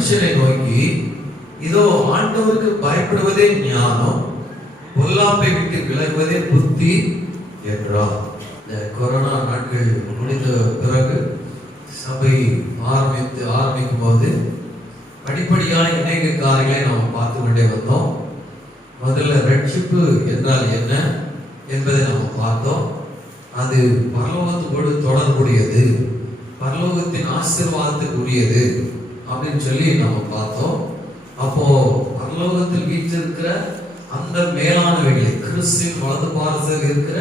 மனுஷனை நோக்கி, இதோ ஆண்டவருக்கு பயப்படுவதே ஞானம், பொல்லாப்பை விட்டு விலகுவதே புத்தி என்றார். இந்த கொரோனா நாட்கள் முடிந்த பிறகு சபை ஆரம்பிக்கும் போது படிப்படியான அநேக காரியங்களை நாம் பார்த்து கொண்டே வந்தோம். முதல்ல ரட்சிப்பு என்றால் என்ன என்பதை நாம் பார்த்தோம். அது பரலோகத்தோடு தொடர்புடையது, பரலோகத்தின் ஆசீர்வாதத்துக்கு உரியது அப்படின்னு சொல்லி நம்ம பார்த்தோம். அப்போ பரலோகத்தில் வீற்றிருக்கிற அந்த மேலானவைகளை, கிறிஸ்துவின் வலது பாரசத்தில் இருக்கிற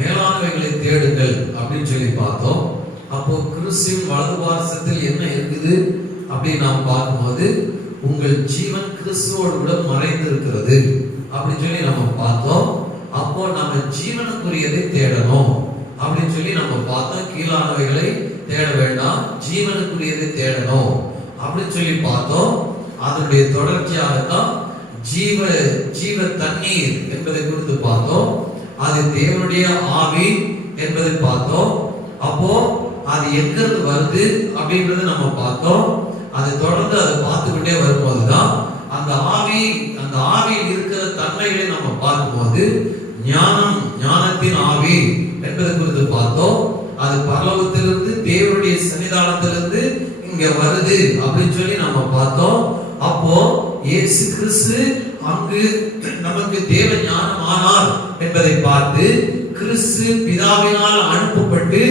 மேலானவைகளை தேடுங்கள் அப்படின்னு சொல்லி பார்த்தோம். அப்போ கிறிஸ்துவின் வலது பாரசத்தில் என்ன இருக்குது அப்படின்னு நாம் பார்க்கும்போது, உங்கள் ஜீவன் கிறிஸ்துவோடு கூட மறைந்து இருக்கிறது அப்படின்னு சொல்லி நம்ம பார்த்தோம். அப்போ நம்ம ஜீவனுக்குரியதை தேடணும் அப்படின்னு சொல்லி நம்ம பார்த்தோம். கீழானவைகளை தேட வேண்டாம், ஜீவனுக்குரியதை தேடணும் அப்படின்னு சொல்லி பார்த்தோம். அதனுடைய தொடர்ச்சியாகத்தான் ஜீவ தண்ணீர் என்பதை குறித்து பார்த்தோம். அது தேவனுடைய ஆவி என்பதை பார்த்தோம். அப்போ அது எங்கிருந்து வருது அப்படின்றத நம்ம பார்த்தோம். அதை தொடர்ந்து அதை பார்த்துக்கிட்டே வரும்போதுதான் அந்த ஆவியில் இருக்கிற தன்மைகளை நம்ம பார்க்கும்போது ஞானத்தின் ஆவி என்பதை குறித்து பார்த்தோம். அது பரலோகத்திலிருந்து தேவனுடைய சன்னிதானத்திலிருந்து இங்க வருது அப்படின்னு சொல்லி நம்ம பார்த்தோம். அப்போ இயேசு கிறிஸ்து அங்கு நமக்கு தேவ ஞானம் ஆனார் என்பதை பார்த்து, கிறிஸ்து பிதாவினால் அனுப்பப்பட்டு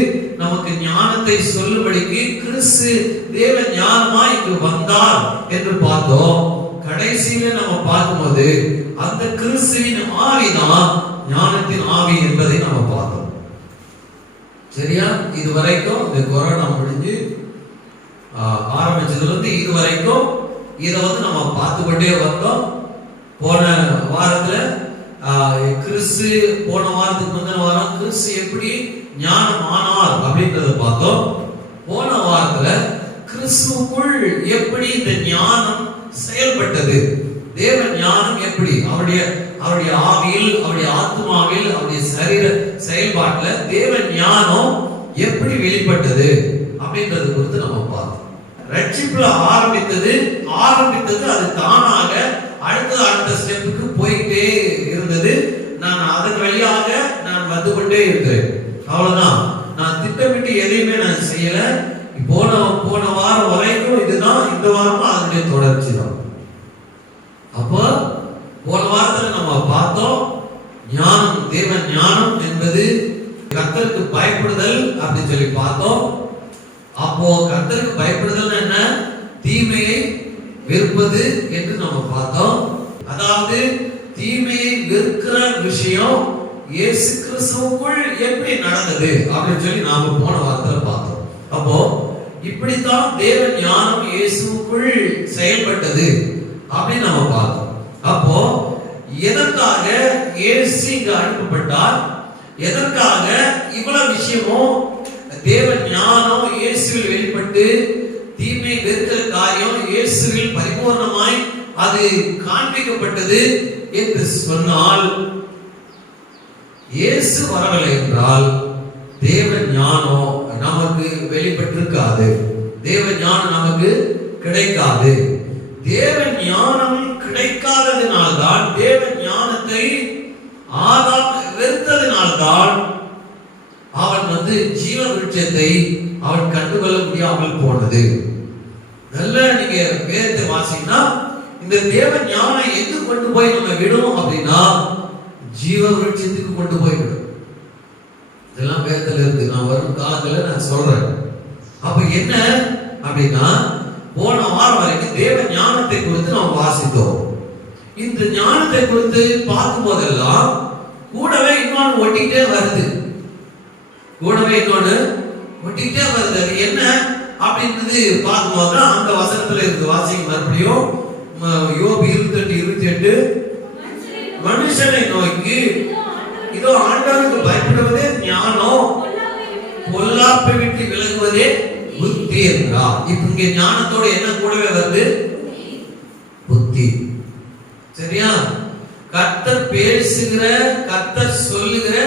நமக்கு ஞானத்தை சொல்லும்படிக்கு கிறிஸ்து தேவ ஞானமாய் இங்கு வந்தார் என்று பார்த்தோம். கடைசியில நம்ம பார்க்கும்போது அந்த கிறிஸ்துவின் ஆவிதான் ஞானத்தின் ஆவி என்பதை நம்ம பார்த்தோம். சரியா? இதுவரைக்கும் இந்த கொரோனா முடிஞ்சு ஆரம்பிச்சதுல இருந்து இதுவரைக்கும் இதை நம்ம பார்த்துக்கிட்டே வந்தோம். போன வாரத்துல கிறிஸ்து, போன வாரத்துக்கு முந்தின வாரம் கிறிஸ்து எப்படி ஞானம் ஆனார் அப்படின்றத பார்த்தோம். போன வாரத்துல கிறிஸ்துவுக்குள் எப்படி இந்த ஞானம் செயல்பட்டது, தேவ ஞானம் எப்படி அவருடைய ஆவியில், அவருடைய ஆத்மாவில், அவருடைய சரீர செயல்பாட்டுல தேவ ஞானம் எப்படி வெளிப்பட்டது அப்படின்றது குறித்து நம்ம பார்த்தோம். ரட்சிப்புல ஆரம்பித்தது அது தானாக அடுத்த ஸ்டெப்புக்கு போயிட்டே இருந்தது. நான் அதன் வழியாக நான் வந்து கொண்டே இருக்கிறேன். அவ்வளவுதான். நான் திட்டமிட்டு எதையுமே நான் செய்யல. போன வாரம் வரைக்கும் இதுதான், இந்த வாரமும் அதனுடைய தொடர்ச்சி தான். அப்போ போன வாரத்துல நம்ம பார்த்தோம், ஞானம், தேவ ஞானம் என்பது கர்த்தருக்கு பயப்படுதல் அப்படின்னு சொல்லி பார்த்தோம். அப்போ கர்த்தருக்கு பயப்படுதல் என்ன? தீமையை வெறுப்பது என்று நம்ம பார்த்தோம். அதாவது தீமையை வெறுக்கிற விஷயம் இயேசு கிறிஸ்துவுக்குள் எப்படி நடந்தது அப்படின்னு சொல்லி நாம போன வாரத்துல பார்த்தோம். அப்போ இப்படித்தான் தேவ ஞானம் இயேசுவுக்குள் செயல்பட்டது அப்படின்னு நம்ம பார்த்தோம். அப்போ எதற்காக இயேசு இங்க அனுப்பப்பட்டார், எதற்காக இவ்வளவு விஷயமும் தேவ ஞானம் இயேசுவில் வெளிப்பட்டு தீமை வெறுக்கிற காரியம் இயேசுவில் பரிபூர்ணமாய் அது காண்பிக்கப்பட்டது என்று சொன்னால், இயேசு வரவில்லை என்றால் தேவ ஞானம் நமக்கு வெளிப்பட்டிருக்காது, தேவ ஞானம் நமக்கு கிடைக்காது. தேவ ஞானம் கிடைக்காததினால்தான், தேவ ஞானத்தை ஆதாம் வெறுத்ததினால்தான் அவன் ஜீவ விருட்சத்தை அவன் கண்டுகொள்ள முடியாமல் போனது. நல்ல நீங்க வேதத்தை வாசிங்கன்னா, இந்த தேவ ஞானம் எது கொண்டு போய் நம்ம விடும் அப்படின்னா ஜீவ விருட்சத்துக்கு கொண்டு போய் விடும். இதெல்லாம் வேதத்துல இருக்கு, நான் வரும் காலத்துல நான் சொல்றேன். அப்ப என்ன அப்படின்னா, போன வாரம் வரைக்கும் தேவ ஞானத்தை குறித்து நாம் வாசித்தோம். இந்த ஞானத்தை குறித்து பார்க்கும் போதெல்லாம் கூடவே இன்னொன்று ஒட்டிக்கிட்டே வருது. அது என்ன அப்படின்றது பார்க்கும்போது அந்த வசனத்துல இருக்கு. வாசிங்க மறுபடியும் யோபு 28:28. மனுஷனை நோக்கி, இதோ ஆண்டவருக்கு பயப்படுவதே ஞானம், பொல்லாப்பை விட்டு விலகுவதே புத்தி என்றார். இப்ப இங்க ஞானத்தோட என்ன கூடவே வருது? புத்தி. சரியா? கர்த்தர் பேசுகிற, கர்த்தர் சொல்லுகிற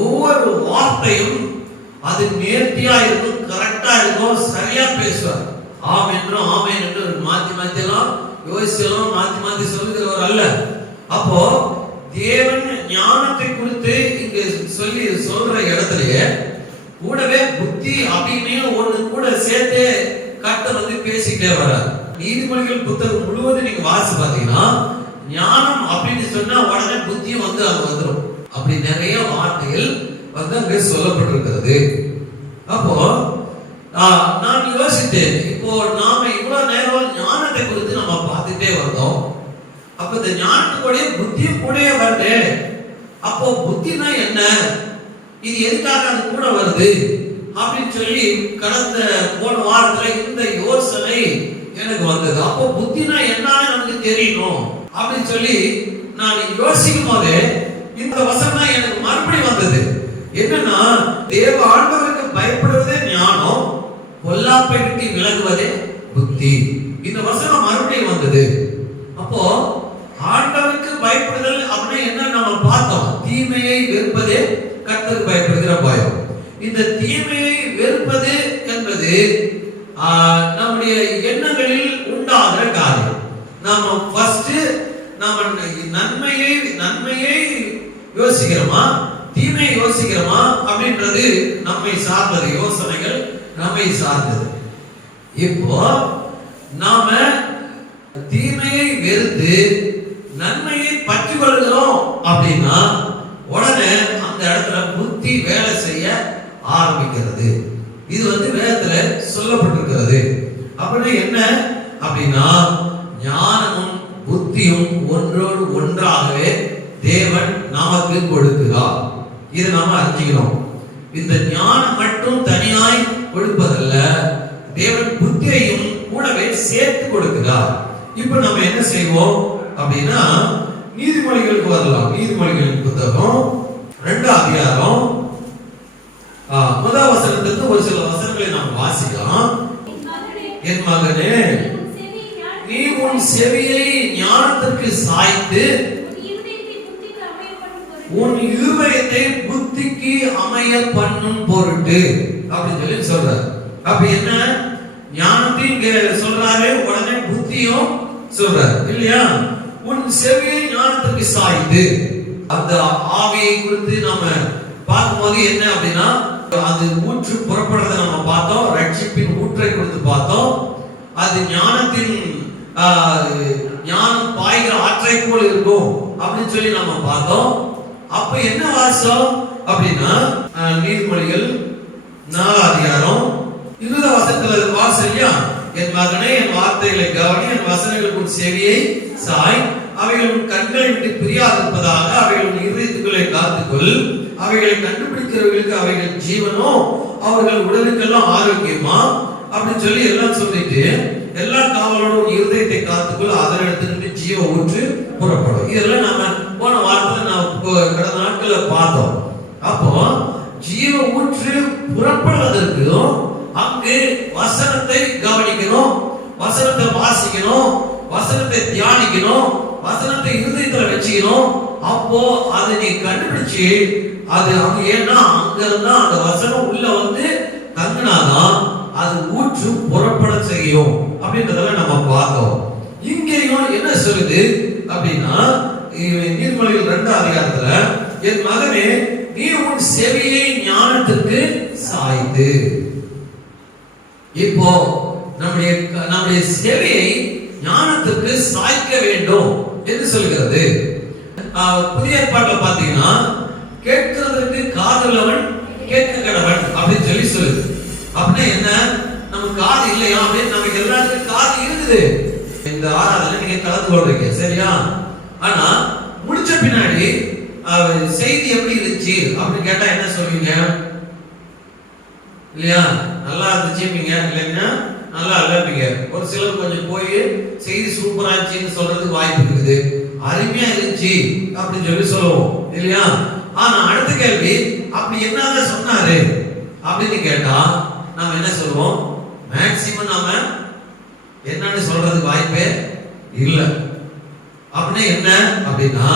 ஒவ்வொரு வார்த்தையும் அது நேர்த்தியா இருக்கும், கரெக்டா இருக்கும், சரியா பேசுவார். ஆம் என்றும் ஆமேன் என்று மாத்தி மாத்திலாம் யோசிச்சலாம் மாத்தி சொல்லுகிறவர் அல்ல. அப்போ தேவன் ஞானத்தை குறித்து இங்கு சொல்ற இடத்துலயே கூடவே புத்தி அப்படின்னு ஒண்ணு கூட சேர்த்து கர்த்தர் பேசிக்கிட்டே வர்றார். நீதிமொழிகள் புத்தகம் முழுவதும் நீங்க வாசி பாத்தீங்கன்னா ஞானம் அப்படின்னு சொன்னா உடனே புத்தியும் அங்க வந்துடும். அப்படி நிறைய வார்த்தைகள் அங்க சொல்லப்பட்டிருக்கிறது. அப்போ நான் யோசித்தேன், இப்போ நாம இவ்வளவு நேரம் ஞானத்தை குறித்து நம்ம பார்த்துட்டே வந்தோம். அப்ப இந்த ஞானத்துடைய புத்தியும் கூட வருது. அப்போ புத்தினா என்ன, இது எதுக்காக அது கூட வருது அப்படின்னு சொல்லி போன வாரத்துல இந்த யோசனை எனக்கு வந்தது. அப்போ புத்தினா என்னன்னு நமக்கு தெரியணும் அப்படின்னு சொல்லி நான் யோசிக்கும் போது இந்த வசனம் எனக்கு மறுபடியும் வந்தது. என்னன்னா, தேவ ஆண்டவருக்கு பயப்படுவதே ஞானம், பொல்லாப்பை விட்டு விலகுவதே புத்தி. இந்த வசனம் மறுபடியும் வந்தது. அப்போ ஆண்டவருக்கு பயப்படுதல் அப்படின்னா என்ன நம்ம பார்த்தோம். தீமையை வெறுப்பதே கர்த்தருக்கு பயப்படுகிற பயம். இந்த தீமையை வெறுப்பது என்பது நம்முடைய எண்ணங்களில் உண்டாகிற காரியம். நாம ஃபர்ஸ்ட் நாம நன்மையை யோசிக்கிறோமா தீமையை யோசிக்கிறோமா அப்படின்றது நம்மை சார்ந்தது. யோசனைகள் நம்மை சார்ந்தது. இப்போ நாம தீமையை வெறுத்து நன்மையை பற்றி கொள்கிறோம் அப்படின்னா உடனே அந்த இடத்துல புத்தி வேலை செய்ய ஆரம்பிக்கிறது. இது வேதத்துல சொல்லப்பட்டிருக்கிறது. அப்படின்னு என்ன அப்படின்னா, ஞானமும் புத்தியும் ஒன்றோடு ஒன்றாகவே தேவன் நமக்கு கொடுக்கிறார். இதை நாம அறிஞ்சிக்கிறோம். இந்த ஞானம் மட்டும் தனியாய் கொடுப்பதல்ல, தேவன் புத்தியையும் கூடவே சேர்த்து கொடுக்கிறார். இப்ப நம்ம என்ன செய்வோம் அப்படின்னா, நீதிமொழிகளுக்கு வரலாம். நீதிமொழிகளின் புத்தகம் 2 அதிகாரம் முதல் வசனத்துக்கு ஒரு சில வசனங்களை நாம் வாசிக்கலாம். என் மகனே, நீ உன் செவியை ஞானத்திற்கு சாய்த்து உன் இருதயத்தை புத்திக்கு அமைய பண்ணும் பொருட்டு அப்படின்னு சொல்லி சொல்றாரு. அப்ப என்ன ஞானத்தையும் சொல்றாரு, உடனே புத்தியும் சொல்றாரு இல்லையா? உன் செவியை ஞானத்திற்கு சாய்த்து, அந்த ஆவியை குறித்து நாம பார்க்கும்போது என்ன அப்படின்னா, அது ஊற்று புறப்படுறதை நம்ம பார்த்தோம். ரட்சிப்பின் ஊற்றை குறித்து பார்த்தோம். அது ஞானத்தின் ஞானம் பாய்கிற ஆற்றை போல் இருக்கும் அப்படின்னு சொல்லி நம்ம பார்த்தோம். அப்ப என்ன வாசம் அப்படின்னா, நீதிமொழிகள் 4 அதிகாரம் 20 வசனத்துல வாசல்யா, என் மகனே என் வார்த்தைகளை கவனி, என் வசனங்களுக்கு உன் செவியை சாய், அவைகள் உன் கண்களை விட்டு பிரியாதிருப்பதாக, அவைகள் உன் இருதயத்துக்குள்ளே காத்துக்கொள், அவைகளை கண்டுபிடிக்கிறவர்களுக்கு அவைகள் ஜீவனோ, அவர்கள் உடலுக்கெல்லாம் ஆரோக்கியமா அப்படின்னு சொல்லி எல்லாம் சொல்லிட்டு, எல்லா காவலோடும் இருதயத்தை காத்துக்கொள், அதனிடத்திலிருந்து ஜீவ ஊற்று புறப்படும். இதெல்லாம் நாம போன வாரத்துல கடந்த நாட்கள்ல பார்த்தோம். அப்போ ஜீவ ஊற்று புறப்படுவதற்கும் அங்கு வசனத்தை கவனிக்கணும், வசனத்தை வாசிக்கணும், வசனத்தை தியானிக்கணும், வசனத்தை இருதயத்துல வச்சுக்கணும். அப்போ அதை நீ கண்டுபிடிச்சு அது அங்க, ஏன்னா அங்கிருந்தா அந்த வசனம் உள்ள தங்கினாதான் அது ஊற்று புறப்பட செய்யும் அப்படின்றதெல்லாம் நம்ம பார்த்தோம். இங்கேயும் என்ன சொல்லுது அப்படின்னா, நீதிமொழிகள் 2 அதிகாரத்துல, என் மகனே நீ உன் செவியை ஞானத்துக்கு சாய்த்து. இப்போ நம்முடைய செவியை ஞானத்துக்கு சாய்க்க வேண்டும் என்று சொல்கிறது. புதிய ஏற்பாட்டில் பாத்தீங்கன்னா, கேட்கிறதற்கு காதுள்ளவன் கேட்க கடவன் அப்படின்னு சொல்லி சொல்லுது. அப்படின்னா என்ன, நமக்கு காது இல்லையா அப்படின்னு, நமக்கு எல்லாருக்கும் காது இருக்குது. இந்த ஆராதனை நீங்க கலந்து கொள்றீங்க சரியா? ஆனா முடிச்ச பின்னாடி செய்தி எப்படி இருந்துச்சு அப்படின்னு கேட்டா என்ன சொல்வீங்க? இல்லையா? நல்லா இருந்துச்சுப்பீங்க, இல்லைன்னா நல்லா இல்லப்பீங்க. ஒரு சிலர் கொஞ்சம் போய் செய்தி சூப்பரா இருந்துச்சுன்னு சொல்றதுக்கு வாய்ப்பு இருக்குது. அருமையா இருந்துச்சு அப்படின்னு சொல்லி சொல்லுவோம் இல்லையா? ஆனா அடுத்த கேள்வி, அப்படி என்னதான் சொன்னாரு அப்படின்னு கேட்டா நாம என்ன சொல்லுவோம்? மேக்சிமம் நாம என்னன்னு சொல்றதுக்கு வாய்ப்பே இல்லை. அப்படின்னா என்ன அப்படின்னா,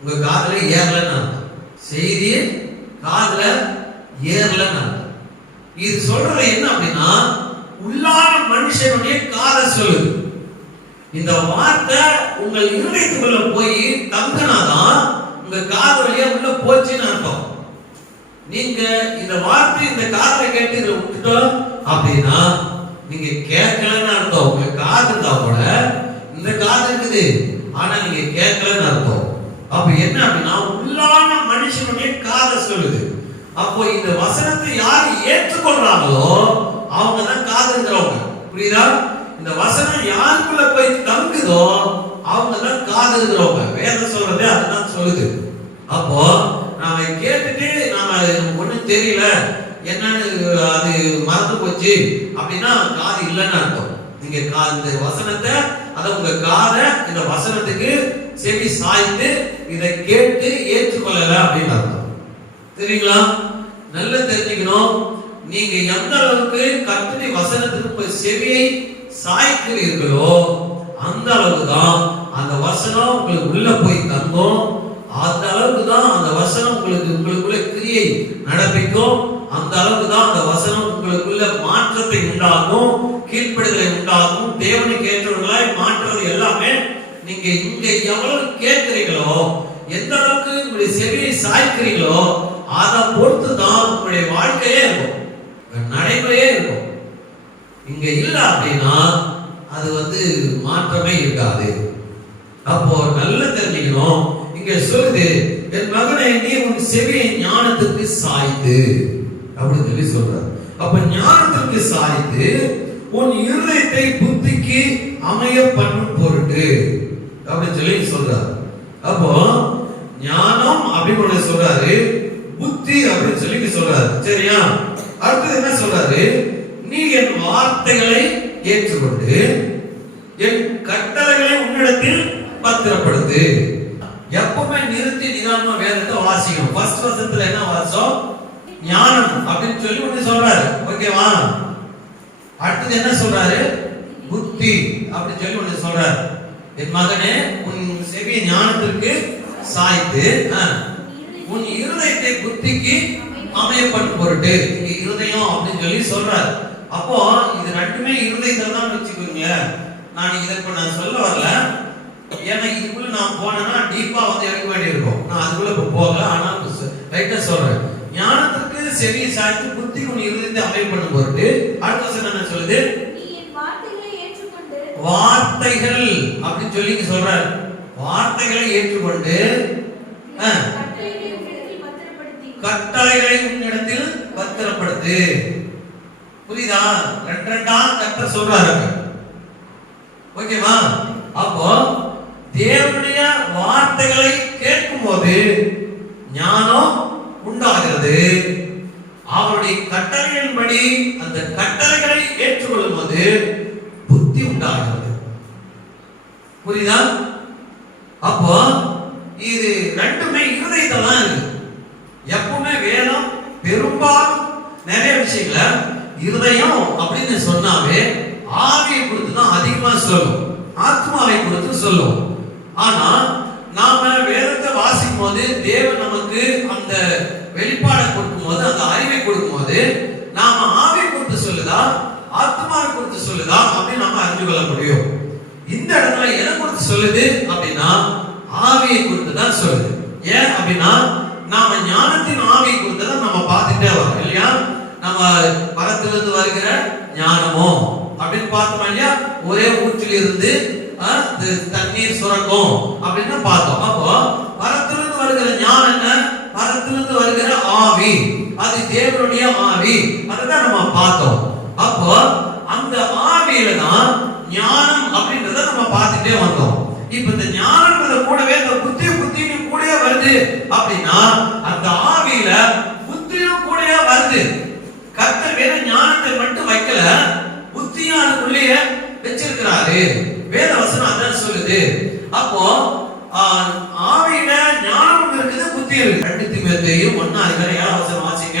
உங்க காதுல ஏறலன்னு செய்தி காதுல ஏறலன்னு. இது சொல்றது என்ன அப்படின்னா, உள்ளான மனுஷனுடைய காதை சொல்லுது. இந்த வார்த்தை உங்கள் இருதயத்துக்குள்ள போய் தங்கினாதான் உங்க காது வழியா உள்ள போச்சுன்னு அர்த்தம். நீங்க இந்த வார்த்தை இந்த காதுல கேட்டு இதை விட்டுட்டோம் அப்படின்னா நீங்க கேட்கலன்னு அர்த்தம். உங்க காது இருந்தா கூட இந்த காது இருக்குது, ஆனா நீங்க கேட்கலன்னு அர்த்தம். அப்ப என்ன அப்படின்னா உள்ளான மனுஷனுடைய காதை சொல்லுது. அப்போ இந்த வசனத்தை யார் ஏற்றுக்கொள்றாங்களோ அவங்க தான் காது இருக்கிறவங்க. புரியுதா? இந்த வசனம் யாருக்குள்ள போய் தங்குதோ அவங்க தான் காது இருக்கிறவங்க. வேதம் சொல்றதே அதுதான் சொல்லுது. அப்போ நாம கேட்டுட்டு நாம ஒண்ணும் தெரியல என்னன்னு அது மறந்து போச்சு அப்படின்னா காது இல்லைன்னு அர்த்தம். நீங்க இந்த வசனத்தை அத உங்க காதை இந்த வசனத்துக்கு செவி சாய்த்து இதை கேட்டு ஏற்றுக்கொள்ளல அப்படின்னு அர்த்தம். தெரியுங்களா? நல்லா தெரிஞ்சுக்கணும். நீங்க எந்த அளவுக்கு கர்த்தருடைய வசனத்துக்கு செவியை சாய்க்கிறீர்களோ அந்த அளவுக்கு தான் அந்த வசனம் உங்களுக்கு உள்ள போய் தங்கும். அந்த அளவுக்கு தான் அந்த வசனம் உங்களுக்குள்ள கிரியை நடப்பிக்கும். அந்த அளவுக்கு தான் அந்த வசனம் உங்களுக்குள்ள மாற்றத்தை உண்டாகும், கீழ்ப்படிதலை உண்டாகும். தேவனுக்கு ஏற்றவர்களாய் மாற்றுறது எல்லாமே நீங்க இங்க எவ்வளவு கேட்கிறீங்களோ, எந்த அளவுக்கு உங்களுடைய செவியை சாய்க்கிறீங்களோ அதை பொறுத்து தான் உங்களுடைய வாழ்க்கையே இருக்கும், நடைமுறையே இருக்கும். இங்க இல்ல அப்படின்னா அது மாற்றமே இருக்காது. அப்போ நல்லா தெரிஞ்சுக்கணும். இங்க சொல்லுது, என் மகனே நீ உன் செவியை ஞானத்துக்கு சாய்த்து அப்படின்னு சொல்லி சொல்றாரு. அப்ப ஞானத்துக்கு சாய்த்து உன் இருதயத்தை புத்திக்கு அமைய பண்ணும் பொருட்டு அப்படின்னு சொல்லி சொல்றாரு. அப்போ ஞானம் அப்படின்னு சொல்றாரு, புத்தி அப்படின்னு சொல்லி சொல்றாரு. சரியா? அடுத்தது என்ன சொல்றாரு? நீ என் வார்த்தைகளை ஏற்றுக்கொண்டு என் கட்டளைகளை உன்னிடத்தில் பத்திரப்படுத்து. எப்பவுமே நிறுத்தி நிதானமா வேதத்தை வாசிக்கணும். ஃபர்ஸ்ட் வசனத்துல என்ன வாசம்? ஞானம் அப்படின்னு சொல்லி ஒண்ணு சொல்றாரு. ஓகேவா? அடுத்தது என்ன சொல்றாரு? புத்தி அப்படின்னு சொல்லி ஒண்ணு சொல்றாரு. என் மகனே உன் செவியை ஞானத்திற்கு சாய்த்து உன் இருதயத்தை புத்திக்கு அமைய பண்ணும் பொருட்டு. இருதயம் அப்படின்னு சொல்லி சொல்றாரு. அப்போ இது ரெண்டுமே இருதயத்தை தான் வச்சுக்கோங்க. நான் இதை இப்ப நான் சொல்ல வரல, ஏன்னா இதுக்குள்ள நான் போனேன்னா டீப்பா எடுக்க வேண்டி இருக்கும். நான் அதுக்குள்ள இப்ப போகல, ஆனா ரைட்டா சொல்றேன். ஞானத்துக்கு செவியை சாய்த்து புத்திக்கு உன் இருதயத்தை அமைய பண்ணும் பொருட்டு. அடுத்த வசனம் என்ன சொல்லுது? வார்த்தைகள் அப்படின்னு சொல்லி சொல்றாரு. வார்த்தைகளை ஏற்றுக்கொண்டு கட்டளைகளை உன்னிடத்தில் பத்திரப்படுத்து. புரியுதா? ரெண்டா கட்ட சொல்றாரு. ஓகேவா? அப்போ தேவனுடைய வார்த்தைகளை கேட்கும் போது ஞானம் உண்டாகிறது. அவருடைய கட்டளைகளின்படி அந்த கட்டளைகளை ஏற்றுக்கொள்ளும் போது புத்தி உண்டாகிறது. புரியுதா? அப்போ இது ரெண்டுமே இருதயத்துல தான் இருக்கு. எப்பவுமே வேதம் பெரும்பாலும் நிறைய விஷயங்கள இருதயம் அப்படின்னு சொன்னாவே ஆவியை குறித்து தான் அதிகமா சொல்லும், ஆத்மாவை குறித்து சொல்லும். ஆனா நாம வேதத்தை வாசிக்கும் போது தேவன் நமக்கு அந்த வெளிப்பாடை கொடுக்கும் போது, அந்த அறிவை கொடுக்கும் போது நாம ஆவியை குறித்து சொல்லுதா ஆத்மாவை குறித்து சொல்லுதா அப்படின்னு நம்ம அறிந்து கொள்ள முடியும். இந்த இடத்துல எதை குறித்து சொல்லுது அப்படின்னா ஆவியை குறித்து தான் சொல்லுது. ஏன் அப்படின்னா நாம ஞானத்தின் ஆவியை குறித்து தான் நம்ம பார்த்துட்டே வரோம் இல்லையா? நம்ம பரத்திலிருந்து வருகிற ஞானமோ அப்படின்னு பார்த்தோம் இல்லையா? ஒரே ஊற்றில் இருந்து தண்ணீர் சுரக்கும் அப்படின்னு பார்த்தோம். அப்போ பரத்திலிருந்து வருகிற ஞானம் என்ன? பரத்திலிருந்து வருகிற ஆவி, அது தேவனுடைய ஆவி, அதுதான் நம்ம பார்த்தோம். அப்போ அந்த ஆவியில தான் ஞானம் அப்படின்றத நம்ம பார்த்துட்டே வந்தோம். இப்ப இந்த ஞானம்ன்றது கூடவே அந்த புத்தியும் கூடவே வருது அப்படின்னா அந்த ஆவியில புத்தியும் கூடவே வருது. கர்த்தர் வெறும் ஞானத்தை மட்டும் வைக்கல, புத்தியும் அதுக்குள்ளேயே வச்சிருக்கிறாரு. வேத வசனம் அதான் சொல்லுது. அப்போ ஆவியில ஞானம் இருக்குது, புத்தி இருக்கு. 2 தீமோத்தேயு 1:7 வசனம் வாசிங்க.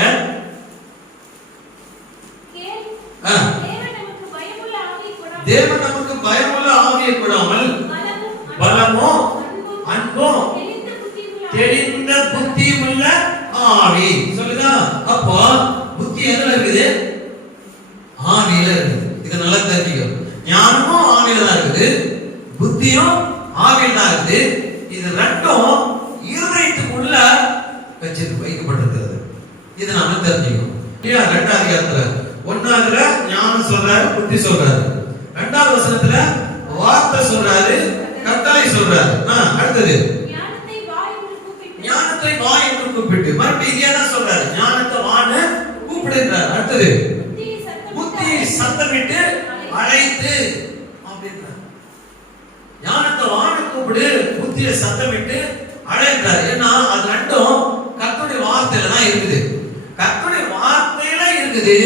தேவன் நமக்கு பயமுள்ள ஆவியை கொடாமல் பலமும் அன்பும் தெளிந்த புத்தியுள்ள ஆவி சொல்லுதா? அப்போ புத்தி எதுல இருக்குது? ஆவியில இருக்குது. இது நல்லா தெரிஞ்சுக்கணும். ஞானமும் ஆவியில தான் இருக்குது, புத்தியும் ஆவியில தான் இருக்குது. இது ரெண்டும் இருதயத்துக்குள்ள வைக்கப்பட்டிருக்கிறது. இதை நாம தெரிஞ்சுக்கணும். ரெண்டாவது அதிகாரத்துல ஒன்னாவதுல ஞானம் சொல்றாரு, புத்தி சொல்றாரு. ரெண்டாவது வசனத்துல வார்த்தை சொல்றாரு, கட்டளை சொல்றாரு. அடுத்தது ஞானத்தை வா என்று கூப்பிட்டு, மறுபடியும் இதே தான் சொல்றாரு, ஞானத்தை வான்னு கூப்பிடுறாரு. அடுத்தது புத்தியை சத்தமிட்டு அழைத்து அப்படின்றார். ஞானத்தை வான்னு கூப்பிடு, புத்தியை சத்தமிட்டு அழைக்கிறார். ஏன்னா அது ரெண்டும் கர்த்தருடைய வார்த்தையில தான் இருக்குது. கர்த்தருடைய வார்த்தையில இருக்குது.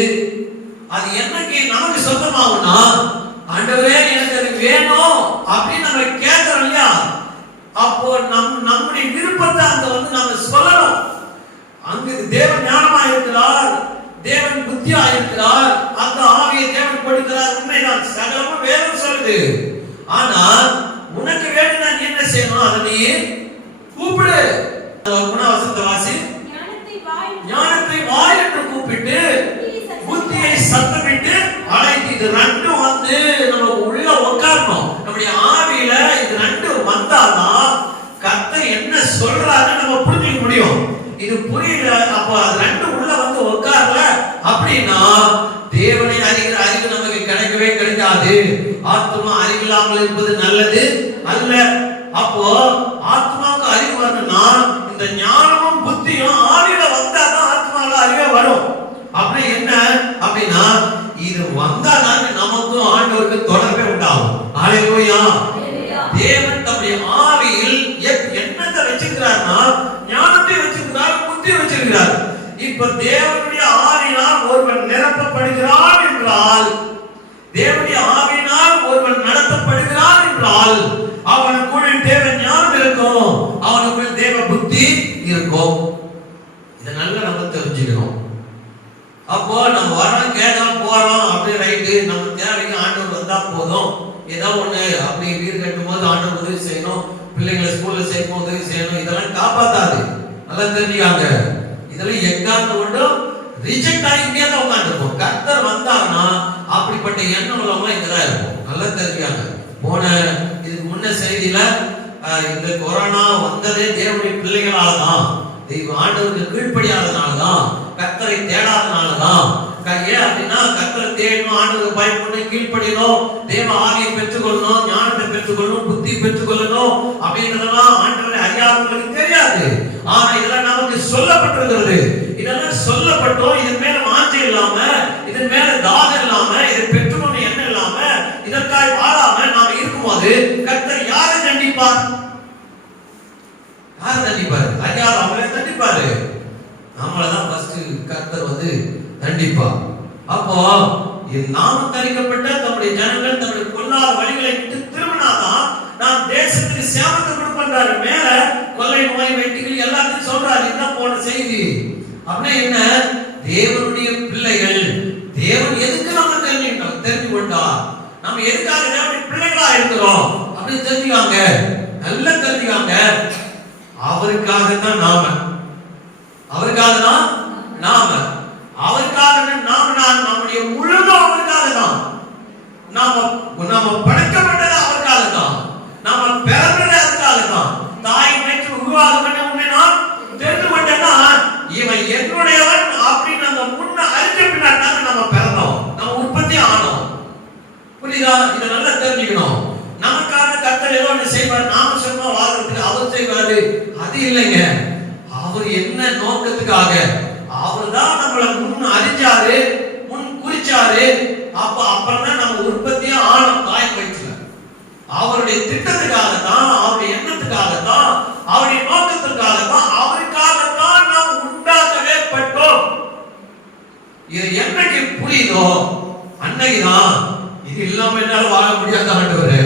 அது என்னைக்கு நமக்கு சொந்தமாகும்னா, ஆண்டவரே எனக்கு அது வேணும் அப்படின்னு நம்ம கேட்கிறோம் இல்லையா, அப்போ நம்முடைய விருப்பத்தை அங்க நாம சொல்லணும். அங்கு தேவன் ஞானமா இருக்கிறார், தேவன் புத்தியா இருக்கிறார், அந்த ஆவியை தேவன் கொடுக்கிறார். உண்மைதான், சகலமும் வேதம் சொல்லுது. ஆனால் உனக்கு வேணும், நான் என்ன செய்யணும்? அதை நீ கூப்பிடு. வசனத்தை வாசி. ஞானத்தை வா என்று கூப்பிட்டு, புத்தியை சத்தமிட்டு அழைத்து. இது ரெண்டும் நம்ம உள்ள உட்காரணும். நம்முடைய ஆவியில இது ரெண்டும் வந்தாதான் கர்த்தர் என்ன சொல்றாருன்னு நம்ம புரிஞ்சுக்க முடியும். இது புரியல, அப்ப அது ரெண்டும் உள்ள உட்காரல அப்படின்னா தேவனை அறிகிற அறிவு நமக்கு கிடைக்கவே கிடைக்காது. ஆத்மா அறிவில்லாமல் இருப்பது நல்லது அல்ல. அப்போ ஆத்மாவுக்கு அறிவு வரணும்னா இந்த ஞானமும் புத்தியும் ஆவியில வந்தாதான் ஆத்மால அறிவே வரும். அப்படி என்ன அப்படின்னா இது வந்தாதான் நமக்கும் ஆண்டவருக்கு தொடர்பே உண்டாகும். ஹல்லேலூயா. தேவன் தம்முடைய ஆவியில் என்னத்தை வச்சிருக்கிறார்னா ஞானத்தை வச்சிருக்கிறார், புத்தியை வச்சிருக்கிறார். இப்ப தேவனுடைய ஆவியினால் ஒருவன் நிரப்பப்படுகிறான் என்றால், தேவனுடைய ஆவியினால் ஒருவன் நடத்தப்படுகிறான் என்றால் அவனுக்குள் தேவ ஞானம் இருக்கும், அவனுக்குள் தேவ புத்தி இருக்கும். இதை நல்லா நம்ம தெரிஞ்சுக்கணும். அப்போ நம்ம வரோம், கேட்கலாம், போறோம், அப்படி ரைட்டு, நம்ம தேவைக்கு ஆண்டவர் வந்தா போதும். ஏதோ ஒண்ணு அப்படி வீடு கட்டும் போது ஆண்டவர் உதவி செய்யணும், பிள்ளைங்களை ஸ்கூல்ல சேர்க்கும் உதவி செய்யணும், இதெல்லாம் காப்பாத்தாது. நல்லா தெரிஞ்சுக்காங்க. இதெல்லாம் எக்காந்து கொண்டும் ரிஜெக்ட் ஆகி இங்கே தான் உட்காந்துருப்போம். கர்த்தர் வந்தாங்கன்னா அப்படிப்பட்ட எண்ணம் உள்ளவங்க இங்கதான் இருப்போம். நல்லா தெரிஞ்சுக்காங்க. போன இதுக்கு முன்ன செய்தியில இந்த கொரோனா வந்ததே தேவனுடைய பிள்ளைகளாலதான், ஆண்டவருக்கு கீழ்ப்படியாதனாலதான், கர்த்தரை தேடாதனாலதான். ஏன் அப்படின்னா கர்த்தரை தேடணும், ஆண்டவருக்கு பயப்படணும், கீழ்ப்படியணும், தேவ ஆவியை பெற்றுக்கொள்ளணும், ஞானத்தை பெற்றுக்கொள்ளணும், புத்தி பெற்றுக்கொள்ளணும் அப்படின்றதெல்லாம் ஆண்டவரை அறியாதவங்களுக்கு தெரியாது. ஆனா இதெல்லாம் நமக்கு சொல்லப்பட்டிருக்கிறது. இதெல்லாம் சொல்லப்பட்டோம். இதன் மேல வாஞ்சை இல்லாம, இதன் மேல தாகம் இல்லாம, இதை பெற்றுக்கொண்டு எண்ணம் இல்லாம, இதற்காக வாழாம நாம இருக்கும்போது கர்த்தர் யாரை தண்டிப்பார்? யாரை தண்டிப்பாரு? அறியாத அவங்களே தண்டிப்பாரு. நம்மளதான் ஃபர்ஸ்ட் கர்த்தர் தண்டிப்பார். அப்போ நாம தரிக்கப்பட்ட நம்முடைய ஜனங்கள் தம்முடைய பொல்லாத வழிகளை விட்டு திரும்பினாதான் நாம் தேசத்துக்கு சேமத்தை கொடுப்பாரு. மேல கொள்ளை, நோய், வெட்டிகள் எல்லாத்தையும் சொல்றாரு. இதுதான் போன செய்தி. அப்படின்னா என்ன? தேவனுடைய பிள்ளைகள், தேவன் எதுக்கு நம்ம தெரிஞ்சு கொண்டா, நம்ம எதுக்காக தேவனுடைய பிள்ளைகளா இருக்கிறோம் அப்படின்னு தெரிஞ்சுக்காங்க. நல்லா தெரிஞ்சுக்காங்க. அவருக்காகத்தான் நாம, அவருக்காக தான் நாம, அவருக்காக நம்முடைய முழுதும் அவருக்காக தான். நாம படைக்கப்பட்டது அவருக்காக தான், நாம பிறந்தது அவருக்காக தான். தாய் வயிற்று உருவாகும் உன்னை நான் தெரிந்து கொண்டேன்னா இவன் என்னுடையவன் அப்படின்னு நம்ம முன்ன அறிஞ்ச பின்னாடி நம்ம பிறந்தோம், நம்ம உற்பத்தி ஆனோம். புரியுதா? இதை நல்லா தெரிஞ்சுக்கணும். நமக்கான கர்த்தர் ஏதோ ஒன்று செய்வார், நாம சும்மா வாழ்றதுக்கு அவர் செய்வாரு, அது இல்லைங்க. அவர் என்ன நோக்கத்துக்காக? அவர் தான் நம்மளை முன் அறிஞ்சாரு, முன் குறிச்சாரு. அப்புறம் தான் நம்ம உற்பத்தியா ஆனோம் தாய் வயிற்றுல. அவருடைய திட்டத்துக்காக தான், அவருடைய எண்ணத்துக்காக தான், அவருடைய நோக்கத்திற்காக தான், அவருக்காகத்தான் நாம் உண்டாக்கவே பட்டோம். இது என்னைக்கு புரியுதோ அன்னைக்குதான் இது இல்லாம என்னால வாழ முடியாது ஆண்டவரே,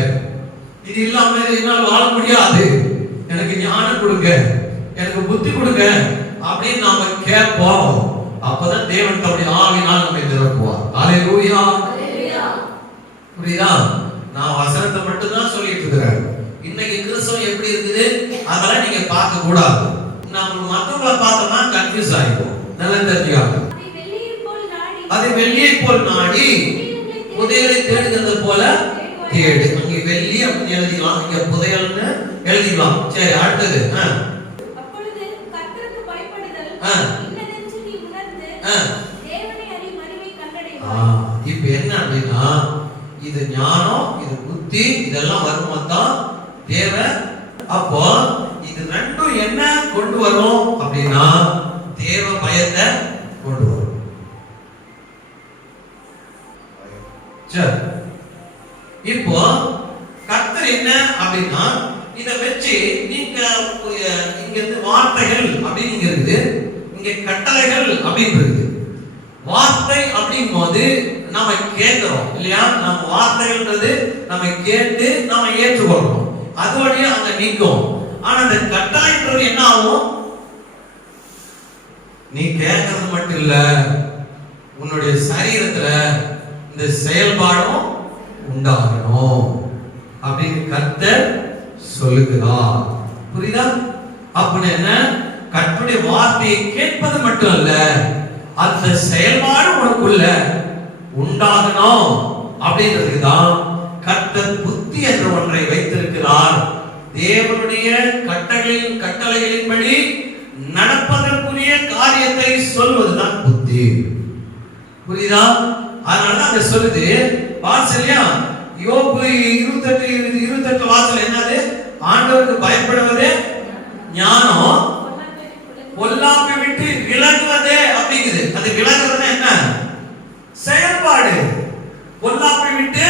இது இல்லாம என்னால் வாழ முடியாது, எனக்கு ஞானம் கொடுங்க, எனக்கு புத்தி கொடுங்க அப்படின்னு நாம கேட்போம். அப்பதான் தேவன் தம்முடைய ஆவியினால் நம்மை நிரப்புவார். ஹல்லேலூயா. புரியுதா? நான் வசனத்தை மட்டும் தான் சொல்லிட்டு இருக்கிறேன். இன்னைக்கு கிறிஸ்தவம் எப்படி இருக்குது அதெல்லாம் நீங்க பார்க்க கூடாது. நம்ம மற்றவங்களை பார்த்தோம்னா கன்ஃபியூஸ் ஆயிடும். நல்லா தெரிஞ்சுக்காங்க. அதை வெள்ளியை போல் நாடி புதையலை தேடுகிறது போல தேடு. அங்கே வெள்ளி அப்படின்னு எழுதிக்கலாம், இங்க புதையல்னு எழுதிக்கலாம். சரி, அடுத்தது அப்பொழுது கர்த்தருக்கு பயப்படுதல் இன்னதென்று நீ உணர்ந்து தேவனை அறியும் அறிவை கண்டடைவாய். இப்போ என்ன அப்படின்னா, இது ஞானம், இது புத்தி, இதெல்லாம் வரும்போதுதான் தேவை. அப்போ இது ரெண்டும் என்ன கொண்டு வரும் அப்படின்னா தேவ பயத்தை கொண்டு வரும். சரி, இப்போ கர்த்தர் என்ன அப்படின்னா இத வச்சு நீங்க இங்க இருந்து வார்த்தைகள் அப்படின்னு இருக்குது, இங்க கட்டளைகள் அப்படின்னு இருக்குது. வார்த்தை அப்படிங்கும் போது நாம கேட்கிறோம் இல்லையா? நம்ம வார்த்தைகள்ன்றது நம்ம கேட்டு நாம ஏற்றுக்கொள்றோம், அதோடய அங்க நிற்கும். ஆனா அந்த கட்டளைன்றது என்ன ஆகும்? நீ கேட்கறது மட்டும் இல்ல, உன்னுடைய சரீரத்துல இந்த செயல்பாடும் உண்டாகணும் அப்படின்னு கர்த்தர் சொல்லுகிறார். புரியுதா? அப்படின்னு என்ன? கர்த்தருடைய வார்த்தையை கேட்பது மட்டும் அல்ல, அந்த செயல்பாடு உனக்குள்ள உண்டாகணும் அப்படின்றதுக்கு தான் கர்த்தர் புத்தி என்ற ஒன்றை வைத்திருக்கிறார். தேவனுடைய கட்டளைகளின்படி நடப்பதற்குரிய காரியத்தை சொல்வதுதான் புத்தி. புரியுதா? அதனாலதான் அங்க சொல்லுது வாசல்யா, யோபு 28 வாசல் என்னது? ஆண்டவருக்கு பயப்படுவதே ஞானம், பொல்லாப்பை விட்டு விலகுவதே அப்படிங்குது. அது விலகுறதுன்னா என்ன? செயல்பாடு. பொல்லாப்பை விட்டு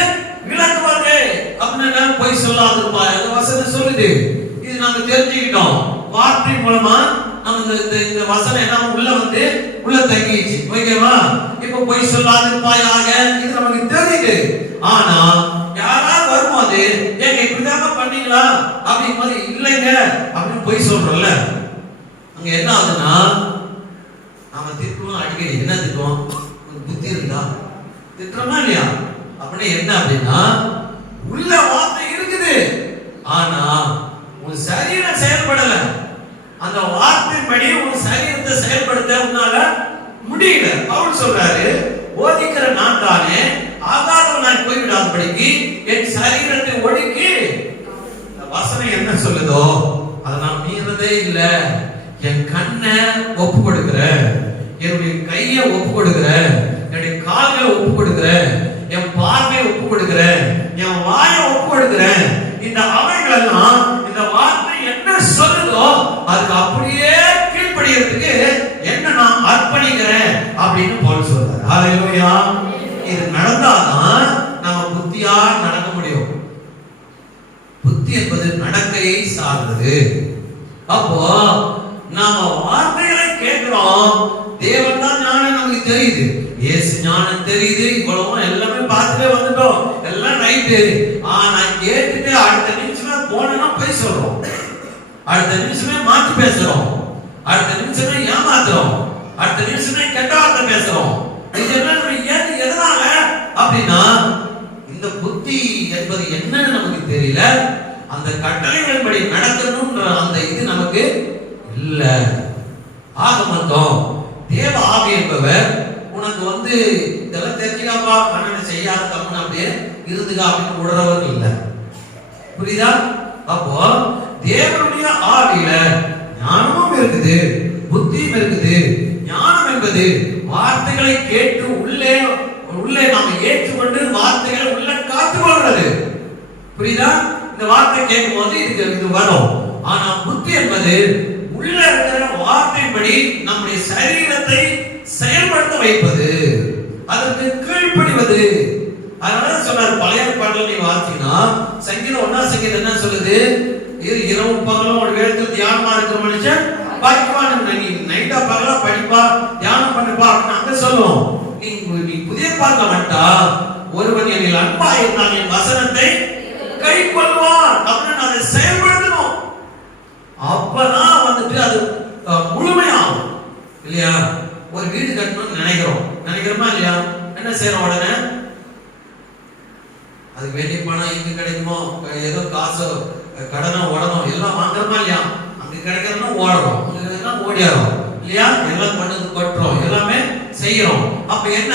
விலகுவதே அப்படின்னா போய் சொல்லாதுப்பா, அந்த வசனம் சொல்லுது. இது நாம தெரிஞ்சுக்கிட்டோம் வார்த்தை மூலமா. நம்ம இந்த வசனம் என்ன உள்ள வந்து உள்ள தங்கிச்சு. ஓகேவா? இப்ப போய் சொல்லாதுப்பாயாக இது நமக்கு தெரியுது. ஆனா யாராவது வரும்போது ஏங்க இப்படிதான் பண்ணீங்களா அப்படிங்கும் போது இல்லைங்க அப்படின்னு போய் சொல்றோம்ல, அங்க என்ன ஆகுதுன்னா நாம திட்டுவோம் அடிக்கடி. என்ன திட்டுவோம்? புத்தி இருந்தா திட்டுறோமா இல்லையா? அப்படின்னு என்ன அப்படின்னா உள்ள வார்த்தை இருக்குது, ஆனா உன் சரீரம் செயல்படல. அந்த வார்த்தையின்படி உன் சரீரத்தை செயல்படுத்த உன்னால முடியல. பவுல் சொல்றாரு, போதிக்கிற நான் தானே ஆகாதவன் நான் போய்விடாதபடிக்கு என் சரீரத்தை ஒடுக்கி. இந்த வசனம் என்ன சொல்லுதோ அதை நான் மீறதே இல்ல. என் கண்ணை ஒப்பு கொடுக்கிறேன், என்னுடைய கையை ஒப்பு கொடுக்கிறேன், என்னுடைய கால்களை ஒப்பு கொடுக்கிறேன், என் பார்வையை ஒப்பு கொடுக்கிறேன், என் வாயை ஒப்பு கொடுக்கிறேன். இந்த அவைகள் எல்லாம் இந்த வார்த்தை என்ன சொல்லுதோ அதுக்கு அப்படியே கீழ்ப்படியறதுக்கு என்ன நான் அர்ப்பணிக்கிறேன் அப்படின்னு பவுல் சொல்றாரு. ஹல்லேலூயா! இது நடந்தாதான் நம்ம புத்தியா நடக்க முடியும். புத்தி என்பது நடக்கையை சார்ந்தது. அப்போ நாம வார்த்தைகளை கேட்கிறோம், தேவன் தான் ஞானம் நமக்கு தெரியுது, இயேசு ஞானம் தெரியுது, இவ்வளவு எல்லாமே பார்த்துட்டே வந்துட்டோம், எல்லாம் ரைட்டு. ஆனா கேட்டுட்டு அடுத்த நிமிஷமே போனா போய் சொல்றோம், அடுத்த நிமிஷமே மாத்தி பேசுறோம், அடுத்த நிமிஷமே ஏமாத்துறோம், அடுத்த நிமிஷமே கெட்ட வார்த்தை பேசுறோம். எதனால அப்படின்னா இந்த புத்தி என்பது என்னன்னு நமக்கு தெரியல. அந்த கட்டளைகளின்படி நடக்கணும்ன்ற அந்த இது நமக்கு இல்ல. ஆக மொத்தம் தேவ ஆவி என்பவர் உனக்கு வந்து இதெல்லாம் தெரிஞ்சுக்காப்பா அண்ணன் செய்யாத தப்புன்னு அப்படியே இருந்துக்கா அப்படின்னு விடுறவர்கள் இல்ல. புரியுதா? அப்போ தேவனுடைய ஆவியில ஞானமும் இருக்குது, புத்தியும் இருக்குது. ஞானம் என்பது வார்த்தைகளை கேட்டு உள்ளே நாம ஏற்றுக்கொண்டு வார்த்தைகளை உள்ள காத்துக்கொள்றது. புரியுதா? இந்த வார்த்தை கேட்கும் போது இது வரும். ஆனா புத்தி என்பது உள்ள இருக்கிற வார்த்தைப்படி நம்முடைய சரீரத்தை செயல்படுத்த வைப்பது, அதற்கு கீழ்ப்படிவது. அதனால சொன்னார் பழைய பாடல நீ வாசினா சங்கீதம் 1 சங்கீதம் என்ன சொல்லுது? இரவு பகலும் ஒரு வேளை தியானமா இருக்கிற மனுஷன் பாக்கியவான். நீ நைட்டா பகலா படிப்பா தியானம் பண்ணுப்பா அப்படின்னு அங்க சொல்லும். நீ புதிய பாடல வந்தா ஒருவன் என்னில் அன்பா இருந்தால் என் வசனத்தை கை கொள்வான் அப்படின்னு அதை செயல்படுத்தணும். அப்பதான் வந்துட்டு அது முழுமையாகும் இல்லையா? ஒரு வீடு கட்டணும்னு நினைக்கிறோமா இல்லையா? என்ன செய்யறோம்? உடனே அதுக்கு வேண்டிய பணம் எங்க கிடைக்குமோ, ஏதோ காசோ கடனோ உடனோ எல்லாம் வாங்குறோமா இல்லையா? அங்க கிடைக்கிறோம்னா ஓடுறோம், ஓடியாரோம் இல்லையா? எல்லாம் பண்ணது கொட்டுறோம், எல்லாமே செய்யறோம். அப்ப என்ன